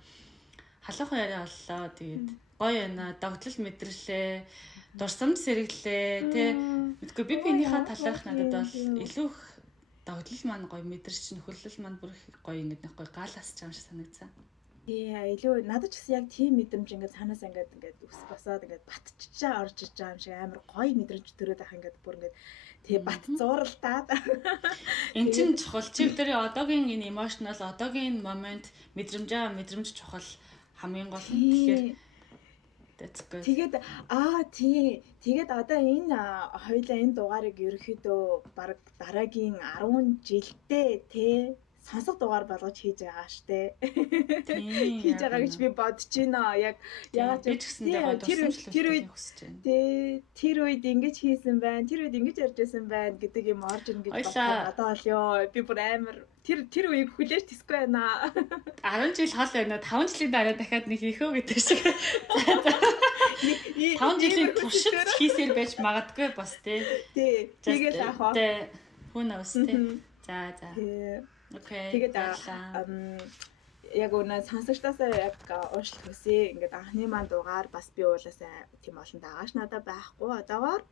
Халуухан яриа боллоо. Тэгээд гоё байна. Догтлол мэдрэлээ, дурсамж сэргэлээ, тий. Мэдгүй би биенийхээ талаарх надад бол илүү их догтлол маань гоё, мэдрэлч нөхөрлөл маань бүр их гоё ингэдэг нэг гоё гаалаас ч юм шиг санагдсан. Тий, илүү надад ч гэсэн яг тийм мэдрэмж ингээд цаанаас ингээд үс босоод ингээд батччаа орж иж байгаа юм шиг амар гоё мэдрэмж төрөөд ах ингээд бүр ингээд тий бат зууралтаад. Энд чинь чухал чи бидний одоогийн энэ emotional одоогийн момент мэдрэмж чухал хамгийн гол нь тэгэхээр that's good. Тэгээд одоо энэ хоёлаа энэ дугаарыг ерөөхдөө баг дараагийн 10 жилдээ тий сонсох дугаар болгож хийж байгаа штэ. Хийж байгаа гэж би бодож байна. Яг яагаад тэр үед хүсэж байна. Тэр үед ингэж хийсэн байна. Тэр үед ингэж ярьж байсан байна гэдэг юм орж ин гэж бодлоо. Одоо л ёо би бүр амар тэр үеийг хүлээж тэсгүй байна. 10 жил хол байна. 5 жилийн дараа дахиад нэг хийхөө гэдэг шиг. 5 жилийн туршид хийсээр байж магадгүй бас тий. Тэгэл аах. Who knows тий. За. Окей. Тэгээд яг өнөө сонсогчдоосоо яг уушлах хүсье. Ингээд анхны маань дугаар бас би уулаасаа тийм олон дагаш надад байхгүй. Одоогоор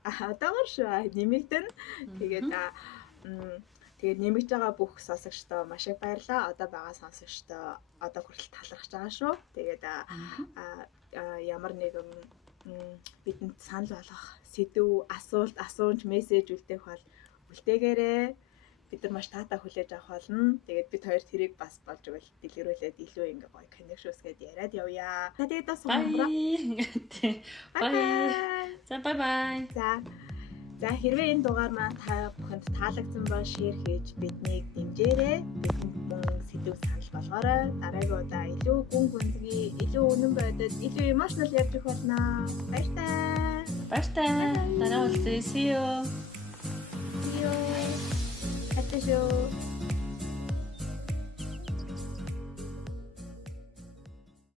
шүү нэмэгдэн. Тэгээд нэмэгдэж байгаа бүх сонсогчдоо маш их баярлалаа. Одоо байгаа сонсогчдоо одоо хүртэл талархаж байгаа шүү. Тэгээд ямар нэгэн бидэнд санал болгох сэдв, асуулт, мессеж үлдээх бол үлдээгээрэй. Бид нар маш таатай хүлээж авах болно. Тэгээд бид хоёр тэрийг бас болж өгөл дэлгэрүүлээд илүү ингээ гоё connections гэдээ яриад явъя. Тэгээд бас бай. Bye. За хэрвээ энэ дугаар маань та бүхэнд таалагдсан бол share хийж биднийг дэмжээрэй. Бидэнд мөн сэдв санал болгоорой. Дараагийн удаа илүү гүн гүнзгий, илүү үнэн бодит, илүү emotional ярьж өгөх болно. Баяртай. Дараа уулзъя. See you. Аташоо.